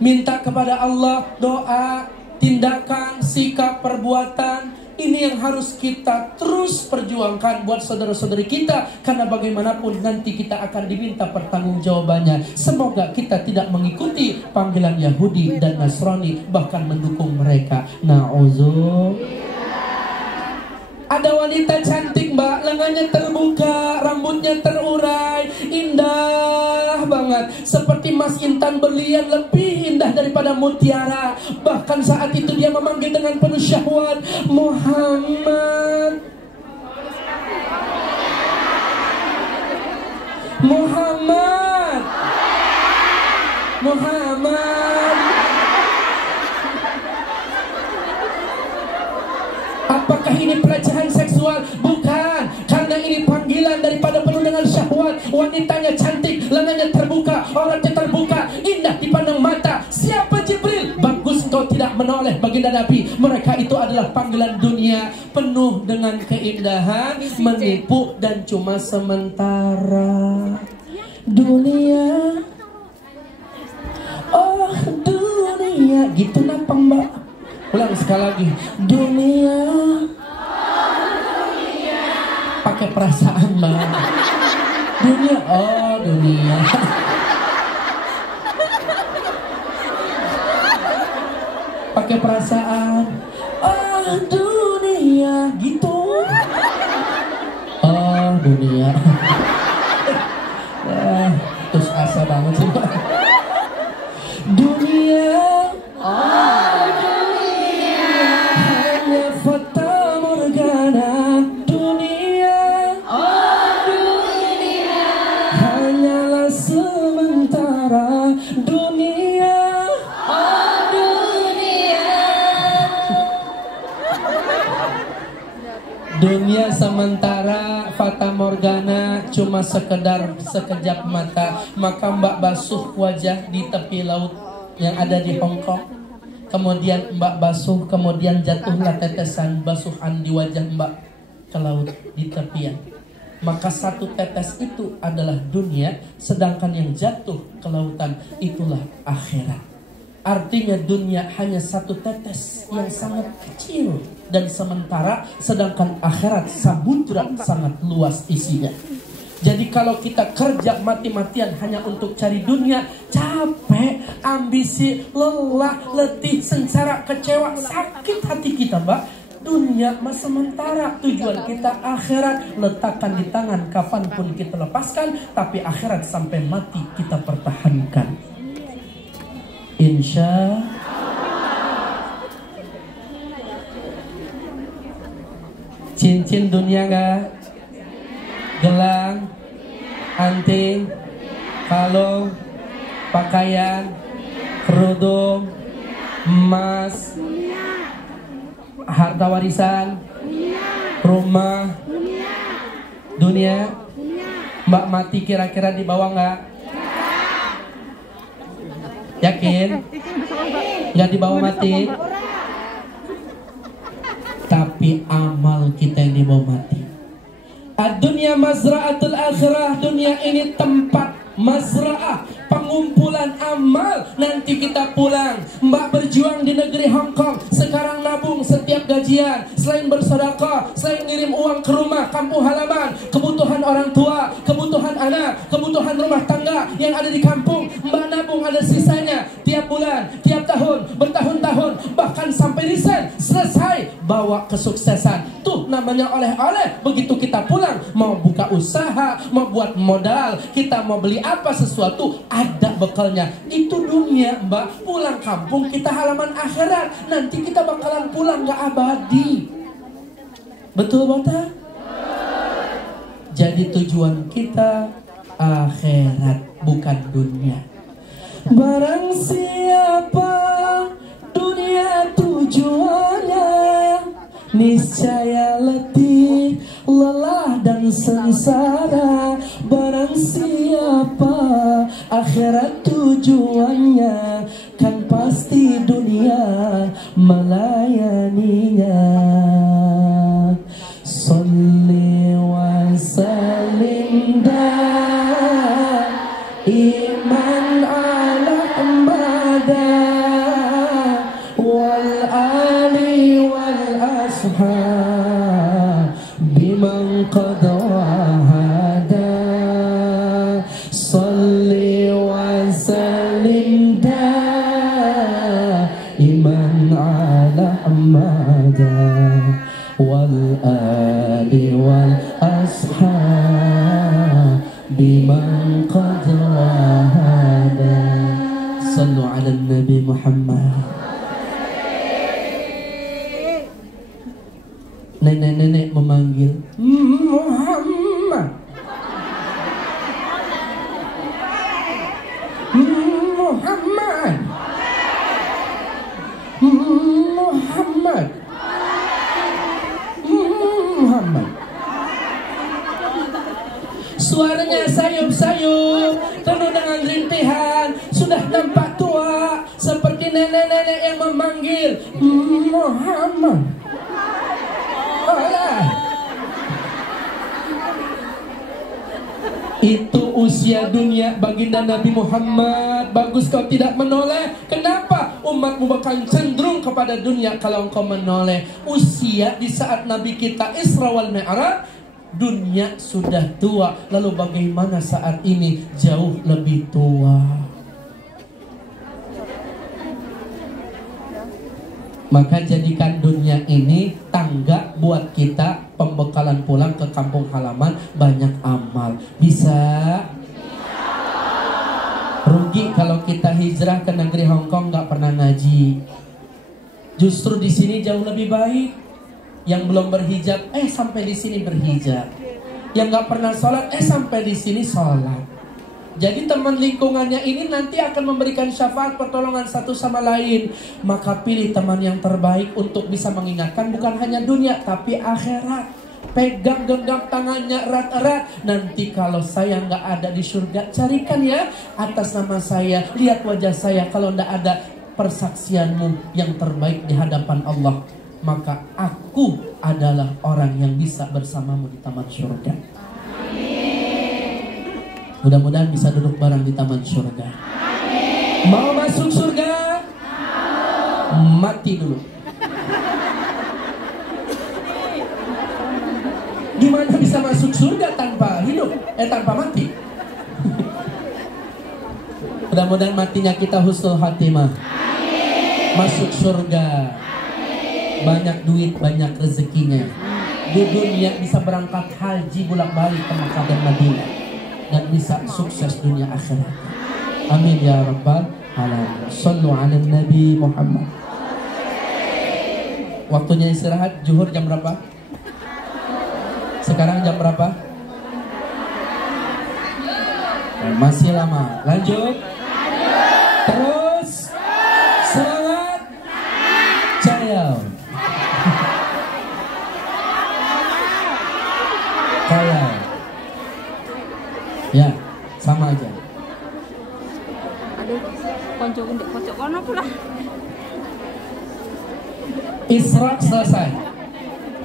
Minta kepada Allah doa, tindakan, sikap, perbuatan. Ini yang harus kita terus perjuangkan buat saudara-saudari kita. Karena bagaimanapun nanti kita akan diminta pertanggungjawabannya. Semoga kita tidak mengikuti panggilan Yahudi dan Nasrani, bahkan mendukung mereka. Na'udzubillah. Ada wanita cantik mbak, lengannya terbuka, rambutnya terurai, indah banget. Seperti Mas Intan berlian, lebih indah daripada mutiara. Bahkan saat itu dia memanggil dengan penuh syahwat, Muhammad, Muhammad, Muhammad. Apakah ini pelecehan seksual? Bukan, karena ini panggilan daripada penuh dengan syahwat. Wanitanya cantik, lengannya terbuka, auratnya terbuka, indah dipandang mata. Siapa Jibril? Bagus engkau tidak menoleh baginda Nabi. Mereka itu adalah panggilan dunia, penuh dengan keindahan, menipu dan cuma sementara. Dunia, oh dunia, gitu napa mbak? Ulang sekali lagi. Dunia, pakai perasaan mbak. Dunia, oh dunia. Pakai perasaan. Oh dunia, gitu. Oh dunia. Terus asa banget sih mbak. Dunia, oh dunia sementara, fata morgana, cuma sekedar sekejap mata. Maka mbak basuh wajah di tepi laut yang ada di Hong Kong. Kemudian mbak basuh, kemudian jatuhlah tetesan basuhan di wajah mbak ke laut di tepian. Maka satu tetes itu adalah dunia, sedangkan yang jatuh ke lautan itulah akhirat. Artinya dunia hanya satu tetes yang sangat kecil dan sementara, sedangkan akhirat samudra sangat luas isinya. Jadi kalau kita kerja mati-matian hanya untuk cari dunia, capek, ambisi, lelah, letih, sengsara, kecewa, sakit hati kita mbak. Dunia mah sementara, tujuan kita akhirat. Letakkan di tangan kapanpun kita lepaskan, tapi akhirat sampai mati kita pertahankan. Insya cincin dunia gak? Gelang, anting, kalung, pakaian, kerudung, emas, harta warisan, rumah, dunia. Mbak mati kira-kira dibawa gak? Yakin? Nggak dibawa mati? Tapi amal kita yang dibawa mati. Ad-dunya mazra'atul akhirah. Dunia ini tempat mazra'ah, pengumpulan amal. Nanti kita pulang. Mbak berjuang di negeri Hong Kong, sekarang nabung setiap gajian. Selain bersedekah, selain ngirim uang ke rumah kampung halaman, kebutuhan orang tua, kebutuhan anak, kebutuhan rumah tangga yang ada di kampung, Mbak nabung ada sisanya. Tiap bulan, tiap tahun, bertahun-tahun, bahkan sampai resign, selesai, bawa kesuksesan. Tuh namanya oleh-oleh. Begitu kita pulang, mau buka usaha, mau buat modal, kita mau beli apa sesuatu, ada bekalnya. Itu dunia, Mbak. Pulang kampung kita halaman akhirat. Nanti kita bakalan pulang gak abadi. Betul, Bapak? Jadi tujuan kita akhirat, bukan dunia. Barang siapa dunia tujuannya, niscaya letih, lelah dan sengsara. Barang siapa akhirat tujuannya, kan pasti dunia melayaninya. Salli wa sallim iman ala amada wal ali wal ashab biman qad wahada. Salli wa sallim iman ala amada wal ali wal ashab biman qad wahada. Sallu ala Nabi Muhammad. Nenek-nenek memanggil Muhammad, Muhammad, Muhammad, Muhammad. Suaranya sayup-sayup, penuh dengan rintihan, sudah nampak tua, seperti nenek-nenek yang memanggil Muhammad. Itu usia dunia baginda Nabi Muhammad. Bagus kau tidak menoleh. Kenapa? Umatmu bakal cenderung kepada dunia kalau engkau menoleh. Usia di saat Nabi kita Isra wal Mi'raj, dunia sudah tua. Lalu bagaimana saat ini? Jauh lebih tua. Maka jadikan dunia ini tangga buat kita, pembekalan pulang ke kampung halaman, banyak amal. Bisa? Rugi kalau kita hijrah ke negeri Hong Kong nggak pernah ngaji. Justru di sini jauh lebih baik. Yang belum berhijab, sampai di sini berhijab. Yang nggak pernah sholat, sampai di sini sholat. Jadi teman lingkungannya ini nanti akan memberikan syafaat pertolongan satu sama lain. Maka pilih teman yang terbaik untuk bisa mengingatkan bukan hanya dunia tapi akhirat. Pegang genggam tangannya erat-erat. Nanti kalau saya nggak ada di surga, carikan ya atas nama saya, lihat wajah saya. Kalau nggak ada, persaksianmu yang terbaik di hadapan Allah, maka aku adalah orang yang bisa bersamamu di taman surga. Mudah-mudahan bisa duduk bareng di taman surga. Amin. Mau masuk surga? Mau. Mati dulu. Gimana bisa masuk surga tanpa hidup? Tanpa mati. Mudah-mudahan matinya kita husnul khatimah. Masuk surga. Banyak duit, banyak rezekinya. Di dunia bisa berangkat haji bolak-balik ke Makkah dan Madinah. Dan bisa sukses dunia akhirat. Amin ya rabbal alamin. Sallu ala Nabi Muhammad. Waktunya istirahat. Zuhur jam berapa? Sekarang jam berapa? Masih lama. Lanjut. Terus. Semangat. Cayau. Cayau. Ya, sama aja. Aduh, konco ndek kocok kono pula. Isra selesai.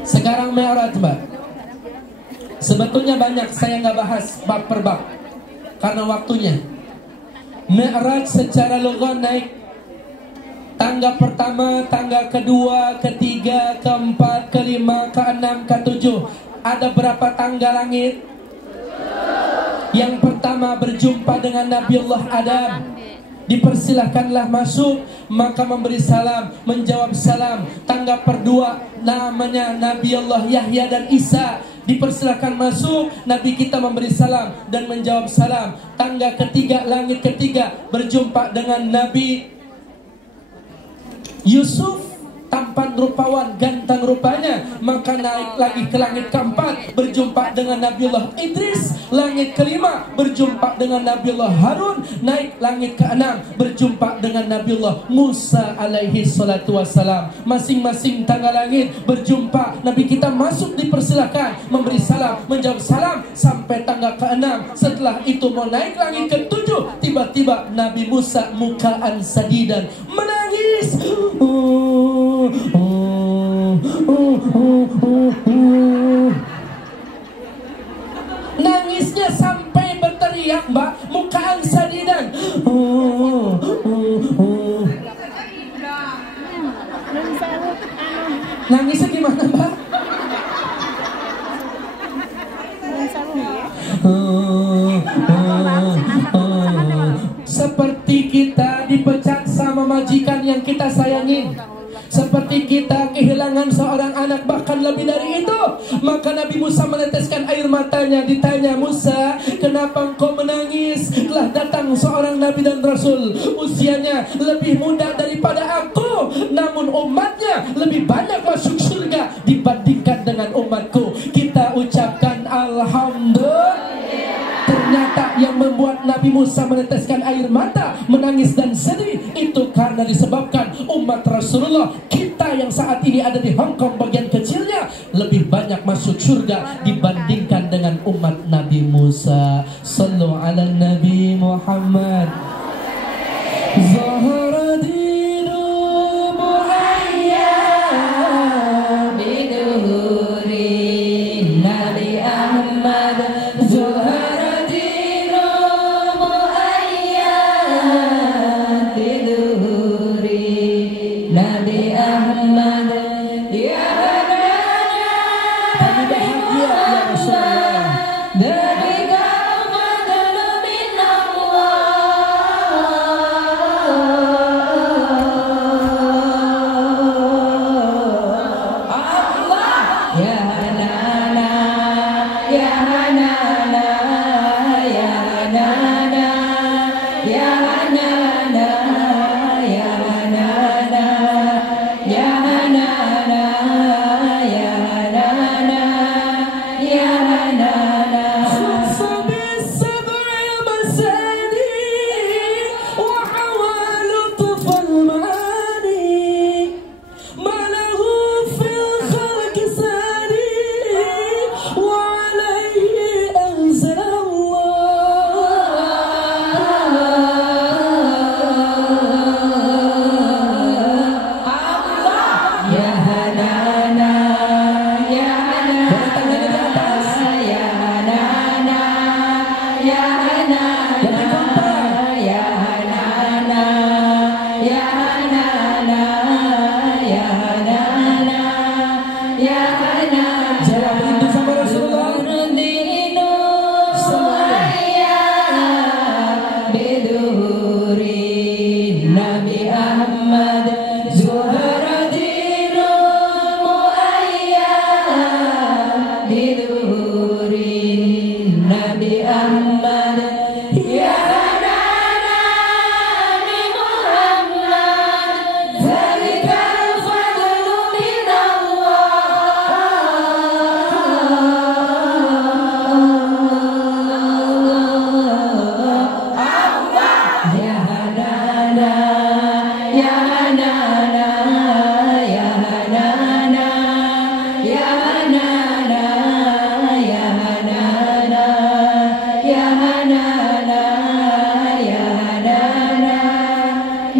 Sekarang Mi'raj, Mbak. Sebetulnya banyak, saya nggak bahas bab per bab karena waktunya. Mi'raj secara lugah naik tangga pertama, tangga kedua, ketiga, keempat, kelima, keenam, ketujuh. Ada berapa tangga langit? Yang pertama berjumpa dengan Nabiullah Adam. Dipersilahkanlah masuk, maka memberi salam, menjawab salam. Tangga kedua namanya Nabiullah Yahya dan Isa. Dipersilahkan masuk, Nabi kita memberi salam dan menjawab salam. Tangga ketiga, langit ketiga, berjumpa dengan Nabi Yusuf, tampan rupawan, ganteng rupanya. Maka naik lagi ke langit keempat, berjumpa dengan Nabiullah Idris. Langit kelima, berjumpa dengan Nabiullah Harun. Naik langit keenam, berjumpa dengan Nabiullah Musa alaihi salatu wassalam. Masing-masing tangga langit berjumpa, Nabi kita masuk, dipersilahkan, memberi salam, menjawab salam, sampai tangga keenam. Setelah itu mau naik langit ketujuh, tiba-tiba Nabi Musa mukaan sadidan, menangis. Nangisnya sampai berteriak, Mbak, mukaan sadidan. Nangisnya gimana, Mbak? Seperti kita dipecat sama majikan yang kita sayangin, seperti kita kehilangan seorang anak, bahkan lebih dari itu. Maka Nabi Musa meneteskan air matanya. Ditanya, Musa, kenapa engkau menangis? Telah datang seorang Nabi dan Rasul, usianya lebih muda daripada aku, namun umatnya lebih banyak masuk surga dibandingkan dengan umatku. Kita ucapkan Alhamdulillah. Ternyata yang membuat Nabi Musa meneteskan air mata, menangis dan sedih, itu karena disebabkan umat Rasulullah, kita yang saat ini ada di Hong Kong bagian kecilnya, lebih banyak masuk surga dibandingkan dengan umat Nabi Musa. Sallu ala Nabi Muhammad. Zahara dinu mu'ayyad biduhuri Nabi Ahmad. Zahara dinu mu'ayyad biduhuri Nabi Ahmad. Ya Rabbana, kami bahagia ya Rasulullah. Dari kau fadlu min Allah.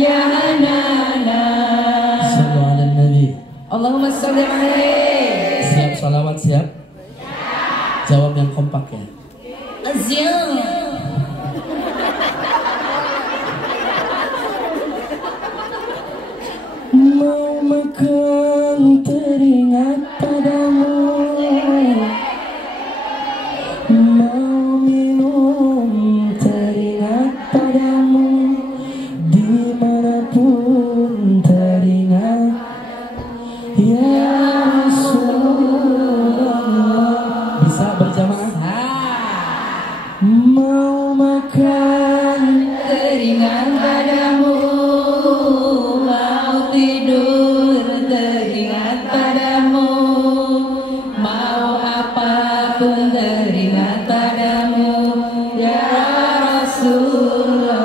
ya anak-anak. Sallu ala Nabi. Allahumma sholli alaihi. Siap salawat, siap? Jawab yang kompak ya. Siap. Mau makan teringat padamu, mau minum teringat padamu, dimanapun teringat ya Rasulullah. Bisa berjamaah? Mau makan Teringat padamu, mau tidur teringat padamu, mau apapun teringat padamu, ya Rasulullah.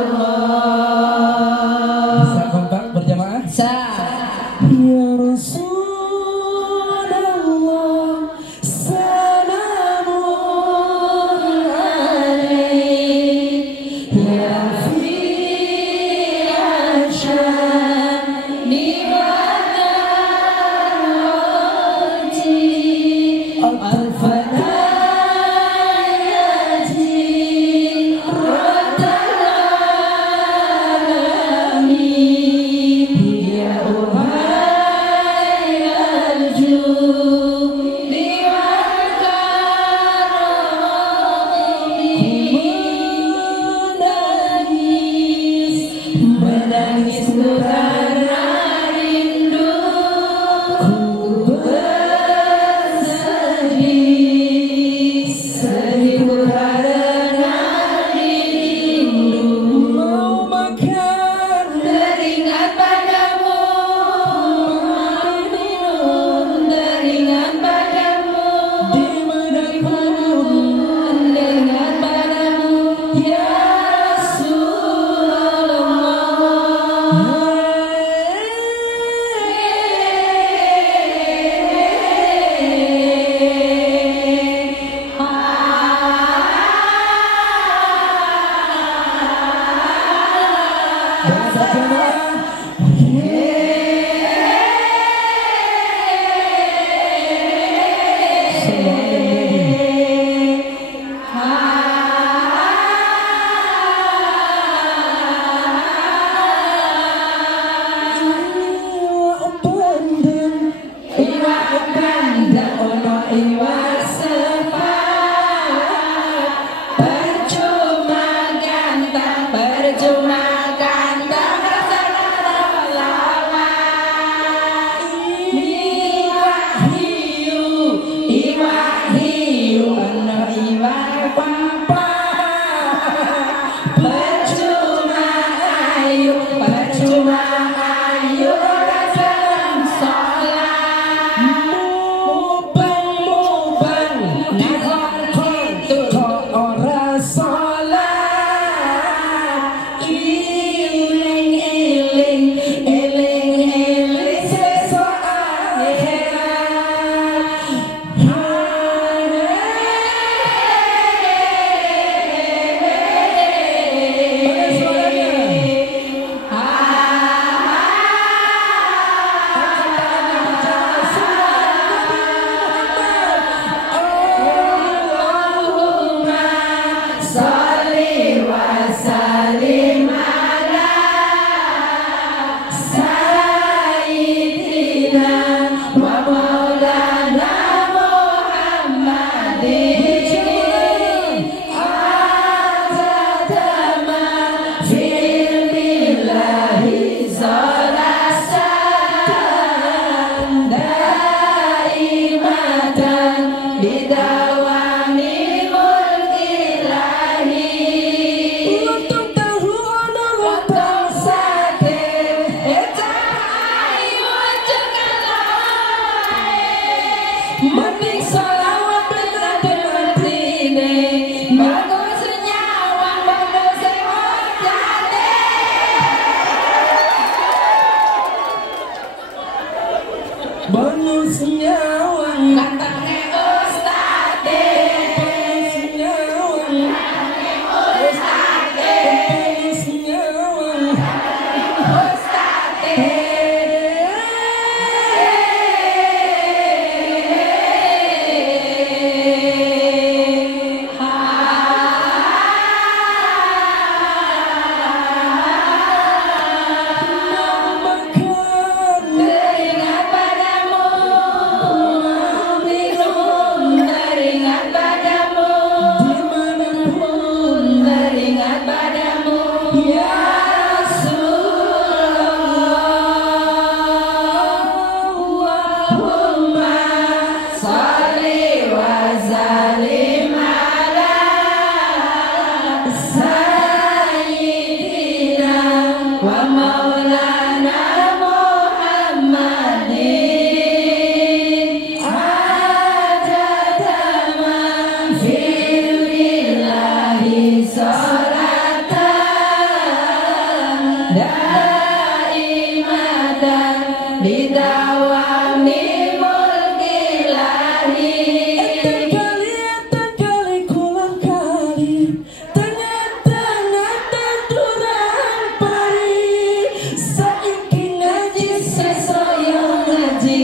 Bisa kompak berjamaah? Ya Rasulullah, salamun alaik, ya fi ashani wa darajati, al-fatayati ratalami, ya uhai al-judi wal karami. Menangis karena rindu, ku bersedih, sedih karena rindu. Mau makan teringat padamu, mau minum teringat padamu, dimanapun teringat padamu, ya Rasulullah. Maulana Muhammadin Ajadaman Firulillahi Salatan Daimatan Lidawami mulkilahi Kali kulang kali Tengah-tengah tanduran pari Saiki ngaji Sesoyo ngaji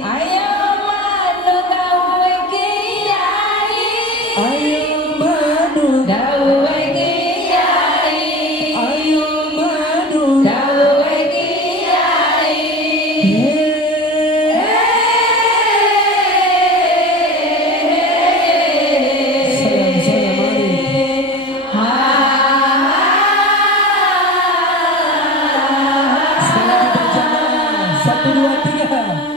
Ayo manu gawe kiai Ayo madu Gawe kiai Ayo madu Gawe kiai Saya mari Sekali lagi berjamaah 1, 2, 3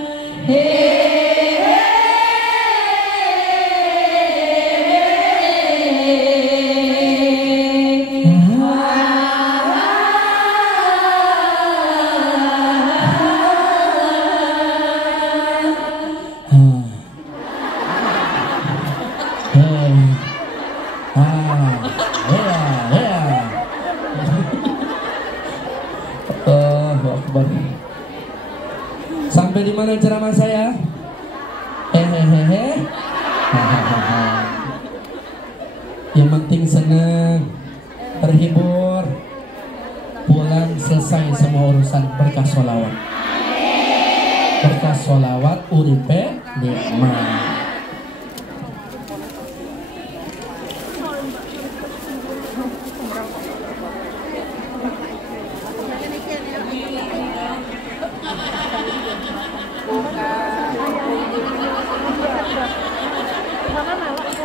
Allahu Akbar. Sampai di mana ceramah saya? Hehehe. Yang penting senang, terhibur, pulang selesai semua urusan berkah sholawat. Berkah sholawat uripe nikmat.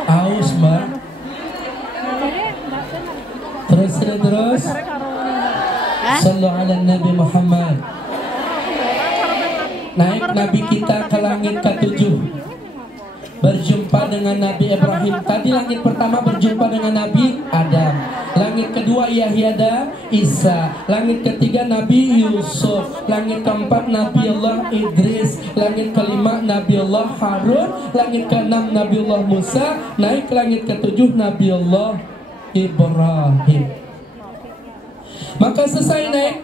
Aus mbak. Terus Sallu ala Nabi Muhammad. Naik Nabi kita ke langit ke-7, berjumpa dengan Nabi Ibrahim. Tadi langit pertama berjumpa dengan Nabi Adam, langit kedua Yahya dan Isa, langit ketiga Nabi Yusuf, langit keempat Nabi Allah Idris, langit kelima Nabi Allah Harun, langit keenam Nabi Allah Musa, naik ke langit ke-7 Nabi Allah Ibrahim. Maka selesai naik,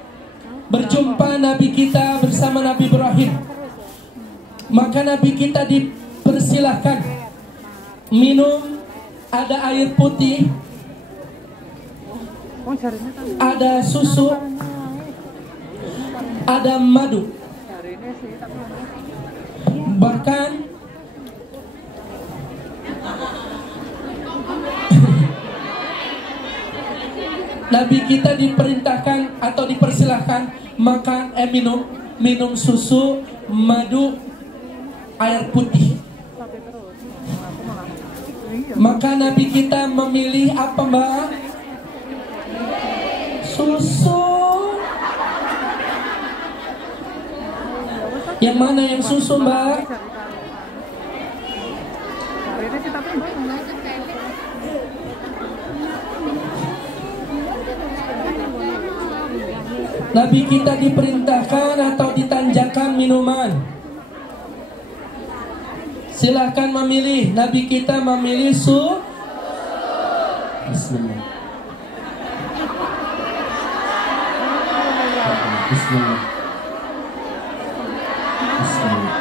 berjumpa Nabi kita bersama Nabi Ibrahim. Maka Nabi kita dipersilahkan minum, ada air putih, ada susu, ada madu. Bahkan Nabi kita diperintahkan atau dipersilahkan makan, minum susu, madu, air putih. Maka Nabi kita memilih apa mbak? Susu. Yang mana yang susu mbak? Nabi kita diperintahkan atau ditanjakan minuman. Silahkan memilih. Nabi kita memilih Bismillah. Bismillah. Bismillah.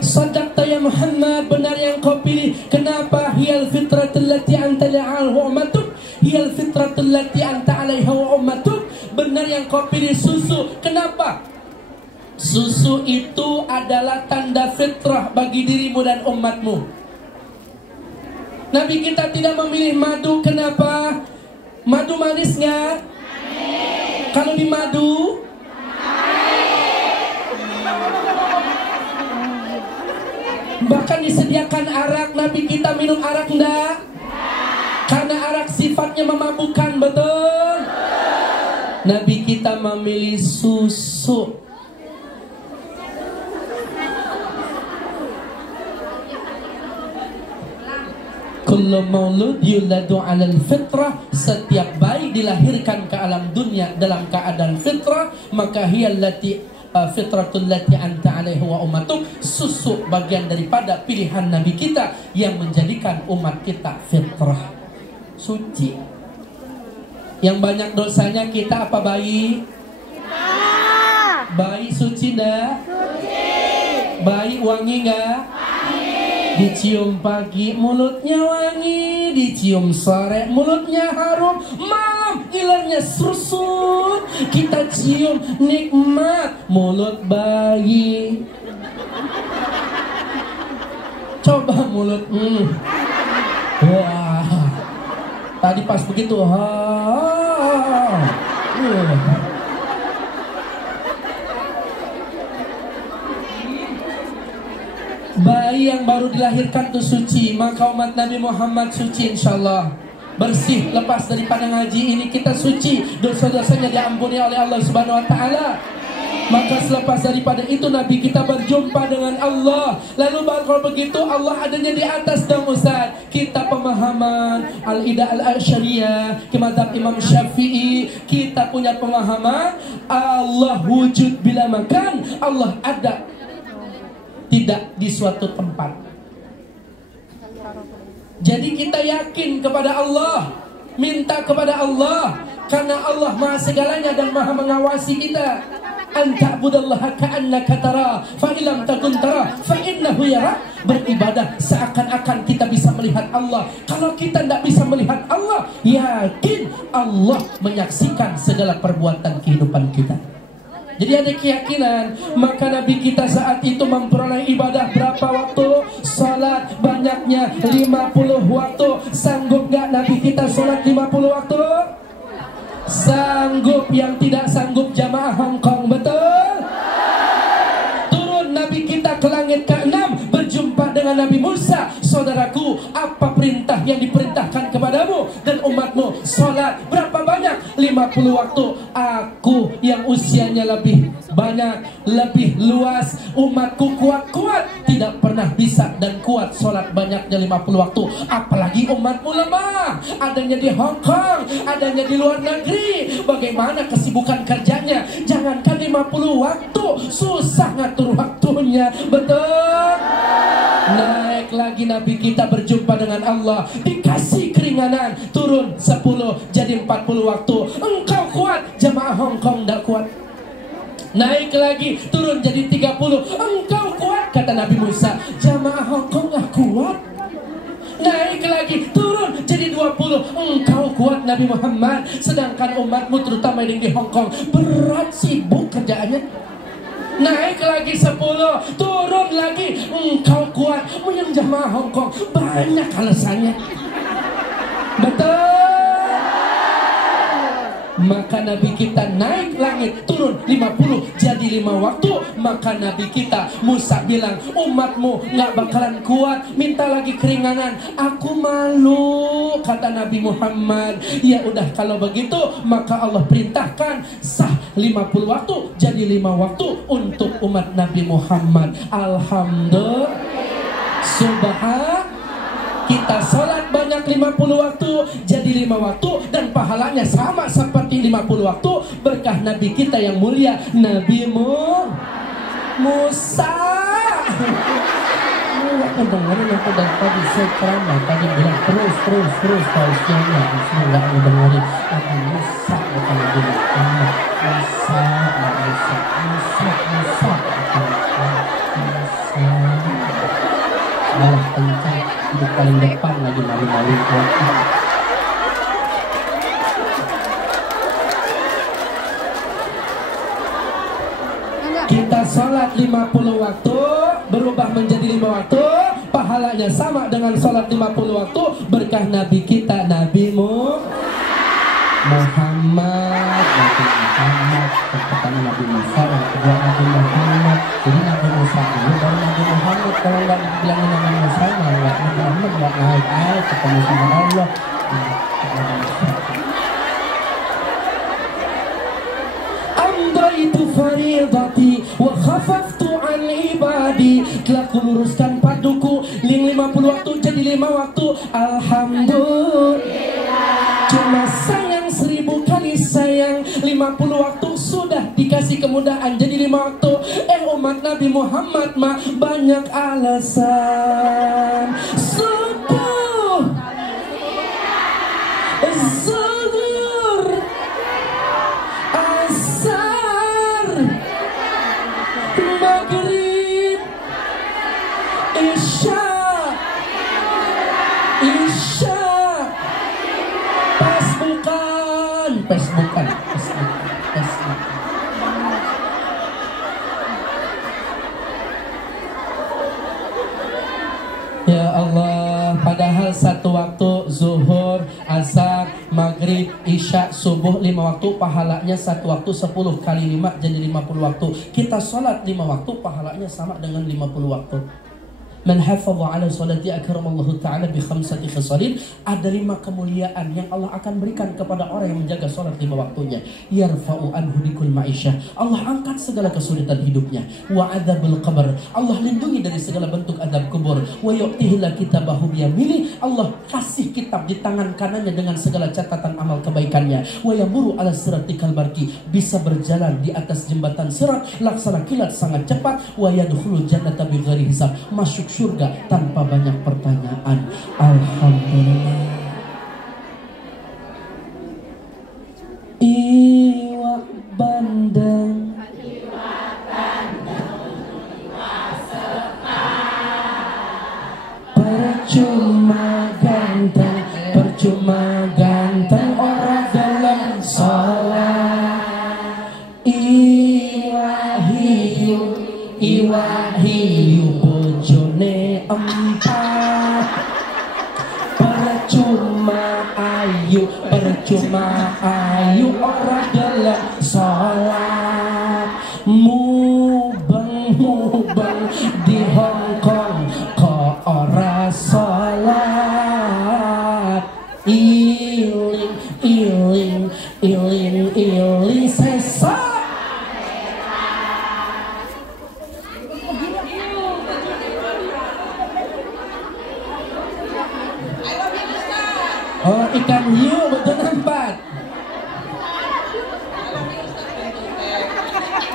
Sadaqta ya Muhammad, benar yang kau pilih. Kenapa? Hiyal fitratul lati anta la'al wa ummatuk, hiyal fitratul lati anta 'alaiha wa ummatuk. Benar yang kau pilih susu. Kenapa? Susu itu adalah tanda fitrah bagi dirimu dan umatmu. Nabi kita tidak memilih madu. Kenapa? Madu manis nggak? Kalau di madu bahkan disediakan arak. Nabi kita minum arak enggak? Karena arak sifatnya memabukkan, betul? Nabi kita memilih susu. Kul Kullu maulud yuladu 'alal fitrah, setiap bayi dilahirkan ke alam dunia dalam keadaan fitrah, maka hiyallati fitratul lati anta 'alaihi wa ummatuk, susu bagian daripada pilihan Nabi kita yang menjadikan umat kita fitrah, suci. Yang banyak dosanya kita apa bayi? Bayi suci enggak? Bayi wangi enggak? Dicium pagi mulutnya wangi, dicium sore mulutnya harum, malam ilernya serusut. Kita cium nikmat mulut bayi. Coba mulut wah, tadi pas begitu bayi yang baru dilahirkan itu suci, maka umat Nabi Muhammad suci insyaallah, bersih. Lepas daripada ngaji ini kita suci, dosa-dosanya diampuni oleh Allah Subhanahu wa taala. Maka selepas daripada itu Nabi kita berjumpa dengan Allah. Lalu kalau begitu Allah adanya di atas dong Ustaz. Kita pemahaman Al-Ida Al-Asyariyah, mazhab Imam Syafi'i, kita punya pemahaman Allah wujud bila makan, Allah ada tidak di suatu tempat. Jadi kita yakin kepada Allah, minta kepada Allah, karena Allah maha segalanya dan maha mengawasi kita. Anta'budallaha ka'annaka tara, fa illam takun tara fa innahu yara. Beribadah seakan-akan kita bisa melihat Allah. Kalau kita tidak bisa melihat Allah, yakin Allah menyaksikan segala perbuatan kehidupan kita. Jadi ada keyakinan. Maka Nabi kita saat itu memperoleh ibadah berapa waktu? Salat banyaknya 50 waktu. Sanggup gak Nabi kita salat 50 waktu? Sanggup. Yang tidak sanggup jamaah Hongkong, betul? Turun Nabi kita ke langit ke-6, berjumpa dengan Nabi Musa. Saudaraku, apa perintah yang diperintahkan kepadamu dan umatmu? Salat berapa banyak? 50 waktu. Aku yang usianya lebih banyak, lebih luas, umatku kuat-kuat, tidak pernah bisa dan kuat sholat banyaknya 50 waktu. Apalagi umatmu lemah, adanya di Hong Kong, adanya di luar negeri. Bagaimana kesibukan kerjanya? Jangankan 50 waktu, susah ngatur waktunya, betul? Naik lagi Nabi kita berjumpa dengan Allah, dikasih keringanan, turun 10 jadi 40 waktu. Engkau kuat, jamaah Hong Kong tidak kuat. Naik lagi, turun jadi 30. Engkau kuat, kata Nabi Musa, jamaah Hong Kong gak kuat. Naik lagi, turun jadi 20. Engkau kuat Nabi Muhammad, sedangkan umatmu terutama yang di Hong Kong berat, sibuk kerjaannya. Naik lagi 10, turun lagi. Engkau kuat, yang jamaah Hong Kong banyak alasannya, betul? Maka Nabi kita naik langit, turun 50 jadi 5 waktu. Maka Nabi kita Musa bilang, umatmu gak bakalan kuat, minta lagi keringanan. Aku malu, kata Nabi Muhammad. Ya udah kalau begitu, maka Allah perintahkan sah 50 waktu jadi 5 waktu untuk umat Nabi Muhammad. Alhamdulillah. Subhan. Kita sholat banyak 50 waktu jadi 5 waktu, dan pahalanya sama seperti 50 waktu. Berkah Nabi kita yang mulia, Nabi Musa. Nggak mendengarin apa dari tadi saya ceramah, tadi bilang terus tausiahnya, nggak mendengarin. Nabi Musa bukan Nabi Muhammad. Musa malah kencang, hidup paling depan lagi malu-malu. Kita sholat 50 waktu berubah menjadi 5 waktu, pahalanya sama dengan sholat 50 waktu. Berkah Nabi kita, Nabi Muhammad. Pertama Nabi Musa, yang kedua Nabi Muhammad. Jadi Nabi Musa dulu baru Nabi Muhammad. Kalau nggak dibilangin Nabi Musa, nggak Nabi Muhammad, nggak naik ketemu sama Allah. Amdaitu faridati wa khafaftu an ibadi. Telah kuluruskan paduku, 50 50 waktu jadi 5 waktu. Alhamdulillah. Cuma sayang 1000 kali sayang. 50 waktu sudah dikasih kemudahan jadi 5 waktu. Umat Nabi Muhammad mah banyak alasan. Subuh, zuhur, asar, maghrib, isya, Facebookan. Ya Allah, padahal satu waktu zuhur, asar, maghrib, isya, subuh 5 waktu, pahalanya satu waktu 10 kali 5 jadi 50 waktu. Kita sholat 5 waktu, pahalanya sama dengan 50 waktu. Man hafadha ala salati akramallahu ta'ala bi khamsati khisalin. Ada 5 kemuliaan yang Allah akan berikan kepada orang yang menjaga salat 5 waktunya. Yarfa'u anhu bikul ma'isyah. Allah angkat segala kesulitan hidupnya. Wa adzabul qabr. Allah lindungi dari segala bentuk adab kubur. Wa yu'tihi kitabahu biyamini. Allah kasih kitab di tangan kanannya dengan segala catatan amal kebaikannya. Wa yamuru ala siratikal barki. Bisa berjalan di atas jembatan sirat laksana kilat sangat cepat. Wa yadkhulul jannata bighairi hisab. Masuk surga tanpa banyak pertanyaan. Alhamdulillah. Iwak bandeng, percuma ganteng orang dalam sholat. Iwahiyu bojone 4. Percuma ayu orang dalam sholat. Mubeng di Hongkong kok ora sholat. Iling sesat. Oh, ikan hiu betul nampak.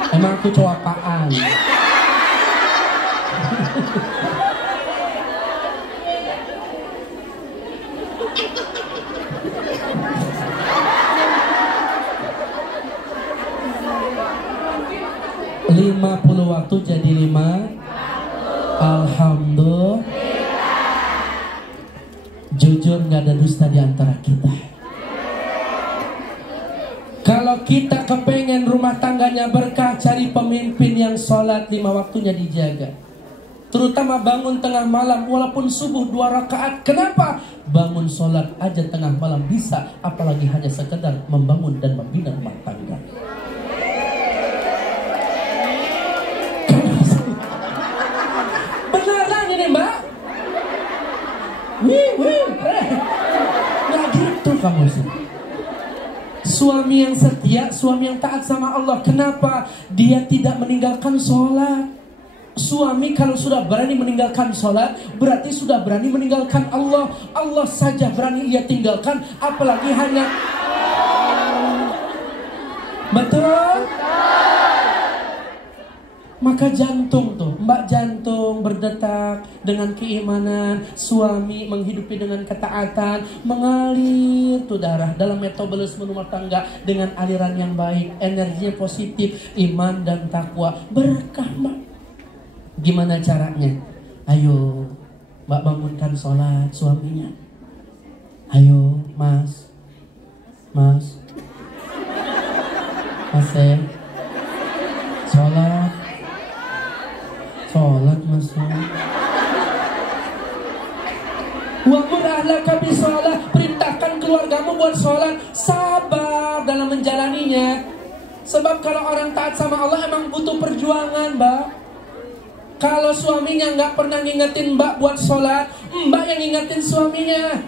Emang aku cowok apaan? Lima 50 waktu jadi 5. Alhamdulillah. Jujur gak ada dusta di antara kita. Kalau kita kepengen rumah tangganya berkah, cari pemimpin yang sholat 5 waktunya dijaga. Terutama bangun tengah malam walaupun subuh 2 rakaat. Kenapa? Bangun sholat aja tengah malam bisa, apalagi hanya sekedar membangun dan membina rumah tangga. Beneran ini mbak? Nggak gitu kamu sih. Suami yang setia, suami yang taat sama Allah. Kenapa? Dia tidak meninggalkan sholat. Suami kalau sudah berani meninggalkan sholat, berarti sudah berani meninggalkan Allah. Allah saja berani ia tinggalkan, apalagi hanya. Betul? Maka jantung tuh, mbak jantung berdetak dengan keimanan, suami menghidupi dengan ketaatan, mengalir tuh darah dalam metabolisme rumah tangga dengan aliran yang baik, energinya positif, iman dan takwa, berkah mbak. Gimana caranya? Ayo mbak bangunkan sholat suaminya. Ayo mas sholat mas. Wa'mur ahlaka bisolah, perintahkan keluargamu buat sholat. Sabar dalam menjalaninya. Sebab kalau orang taat sama Allah emang butuh perjuangan mbak. Kalau suaminya nggak pernah ngingetin mbak buat sholat, mbak yang ngingetin suaminya.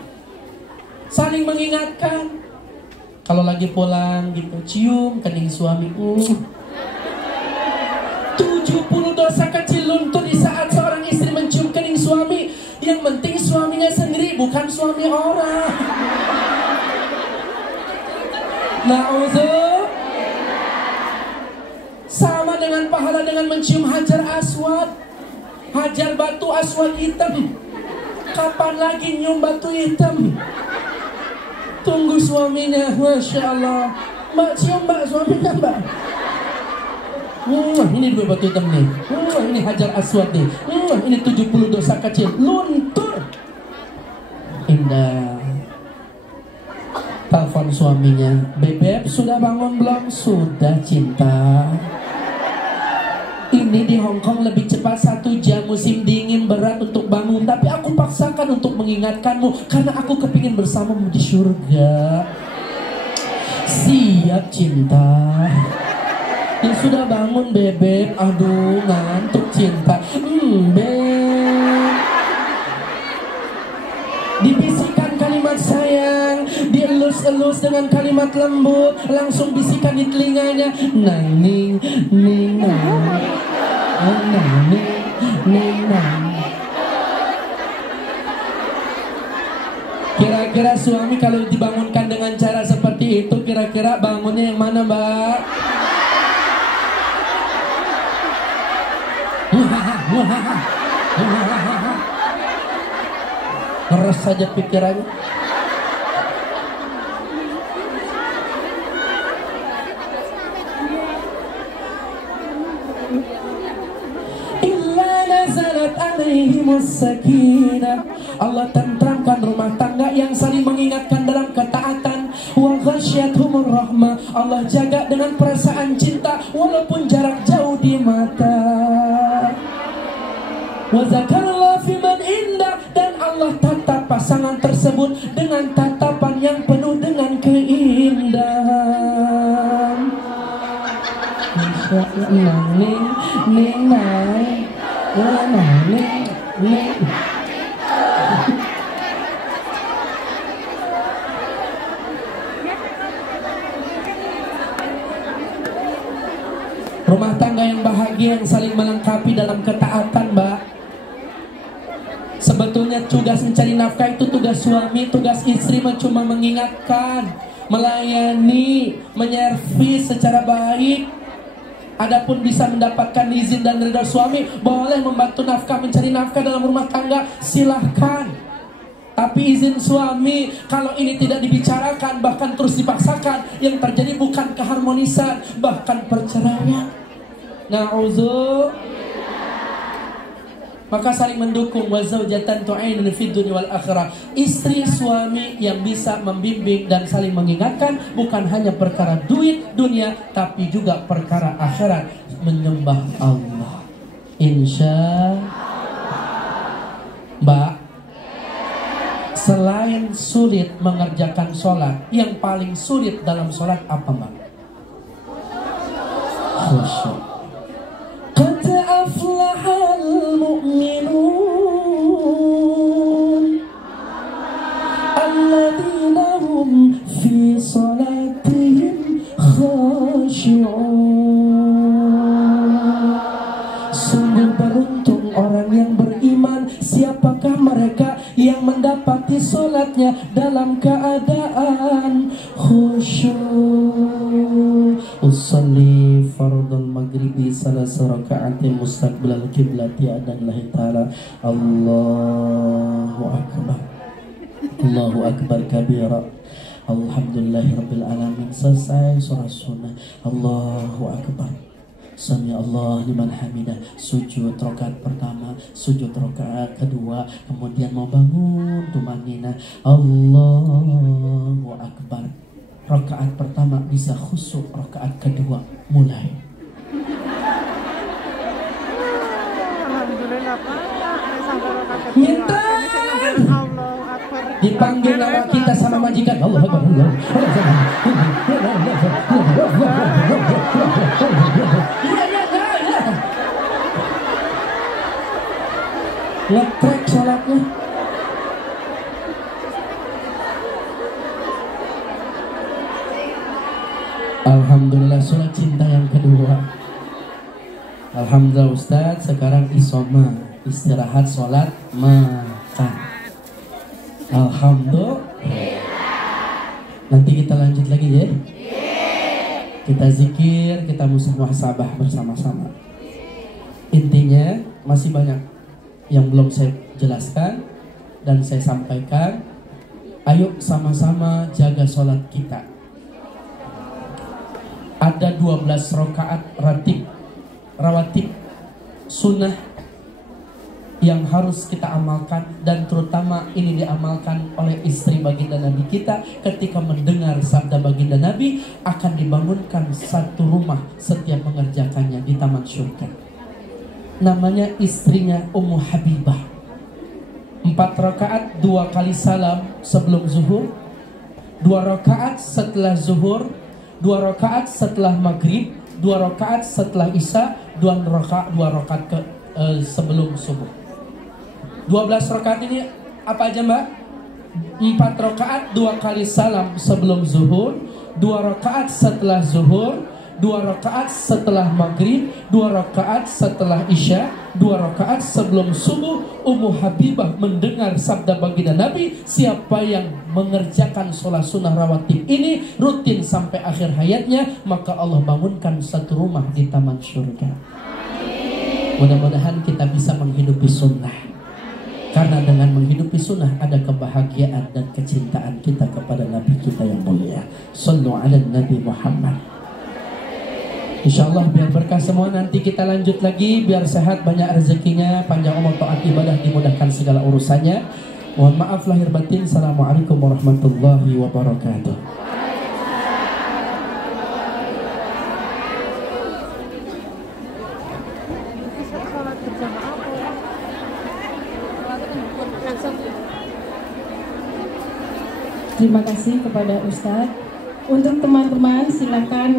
Saling mengingatkan. Kalau lagi pulang gitu, cium kening suami. 70 dosa kecil luntur di saat seorang istri mencium kening suami. Yang bukan suami orang. Na'udzubillah. Sama dengan pahala dengan mencium hajar aswad. Hajar batu aswad hitam. Kapan lagi nyium batu hitam? Tunggu suaminya. Masya Allah. Mbak cium mbak suaminya mbak. Ini dua batu hitam nih. Ini hajar aswad nih. Ini 70 dosa kecil. Luntur. Indah. Telepon suaminya. Bebek sudah bangun belum? Sudah cinta. Ini di Hongkong lebih cepat 1 jam. Musim dingin berat untuk bangun. Tapi aku paksakan untuk mengingatkanmu karena aku kepingin bersamamu di surga. Siap cinta. Ya sudah bangun bebek. Aduh ngantuk cinta. Beb. Dibisikkan kalimat sayang, dielus-elus dengan kalimat lembut, langsung bisikan di telinganya. Nang ning ning nang. Nang ning nang. Kira-kira suami kalau dibangunkan dengan cara seperti itu, kira-kira bangunnya yang mana, Mbak? Ngeres saja pikirannya. Illa nazalat alaihimus sakinah. Allah tentramkan rumah tangga yang saling mengingatkan dalam ketaatan. Wa ghasyiyatuhumur rahmah. Allah jaga dengan perasaan cinta walaupun jarak jauh di mata. Wa zakarallahu fi man indah. Dan Allah tatap pasangan tersebut dengan tatapan yang penuh dengan keindahan. Ning ning nang. Ning ning. Rumah tangga yang bahagia yang saling melengkapi dalam ketaatan, Mbak. Sebetulnya tugas mencari nafkah itu tugas suami, tugas istri cuma mengingatkan, melayani, menyervis secara baik. Adapun bisa mendapatkan izin dan ridha suami, boleh membantu nafkah, mencari nafkah dalam rumah tangga, silahkan. Tapi izin suami, kalau ini tidak dibicarakan, bahkan terus dipaksakan, yang terjadi bukan keharmonisan, bahkan perceraian. Na'udzubillah. Maka saling mendukung. Wa zaujatan tu'inun fid dunya wal akhirah. Istri suami yang bisa membimbing dan saling mengingatkan, bukan hanya perkara duit dunia, tapi juga perkara akhirat, menyembah Allah. Insya Mbak, selain sulit mengerjakan sholat, yang paling sulit dalam sholat apa, Mbak? Khusyuk. Qad aflahal mu'minun alladzina hum fi sholatihim khashi'un. Sungguh beruntung orang yang beriman. Siapakah mereka yang mendapati sholatnya dalam keadaan khusyuk? Usalli fardul maghribi salasa raka'atin mustaqbilal qiblati adallahi ta'ala. Allahu akbar. Allahu akbar kabira. Alhamdulillahi rabbil alamin. Selesai surah sunnah. Allahu akbar. Sami Allah liman hamidah. Sujud rakaat pertama, sujud rakaat kedua, kemudian mau bangun tumanina. Allahu akbar. Rakaat pertama bisa khusyuk, rakaat kedua mulai. Alhamdulillah Pak. Minta dipanggil nama kita sama majikan. Allah akbar. Ngetrek sholatnya. Alhamdulillah, sholat cinta yang kedua. Alhamdulillah Ustadz, sekarang isoma, istirahat sholat makan. Alhamdulillah. Nanti kita lanjut lagi ya. Kita zikir, kita muhasabah bersama-sama. Intinya masih banyak yang belum saya jelaskan dan saya sampaikan. Ayo sama-sama jaga sholat kita. Ada 12 rakaat rawatib sunnah yang harus kita amalkan, dan terutama ini diamalkan oleh istri baginda Nabi kita ketika mendengar sabda baginda Nabi akan dibangunkan satu rumah setiap mengerjakannya di taman surga. Namanya istrinya Ummu Habibah. 4 rakaat 2 kali salam sebelum zuhur, 2 rakaat setelah zuhur, 2 rakaat setelah maghrib, 2 rakaat setelah isya, 2 rakaat sebelum subuh. 12 rakaat ini apa aja mbak? 4 rakaat 2 kali salam sebelum zuhur, 2 rakaat setelah zuhur, 2 rakaat setelah maghrib, 2 rakaat setelah isya, 2 rakaat sebelum subuh. Ummu Habibah mendengar sabda baginda Nabi, siapa yang mengerjakan sholat sunnah rawatib ini rutin sampai akhir hayatnya, maka Allah bangunkan satu rumah di taman surga. Mudah-mudahan kita bisa menghidupi sunnah, karena dengan menghidupi sunnah ada kebahagiaan dan kecintaan kita kepada Nabi kita yang mulia. Sallu ala Nabi Muhammad. InsyaAllah biar berkah semua. Nanti kita lanjut lagi, biar sehat, banyak rezekinya, panjang umur, taat ibadah, dimudahkan segala urusannya. Mohon maaf lahir batin. Assalamualaikum warahmatullahi wabarakatuh. Terima kasih kepada Ustadz. Untuk teman-teman silakan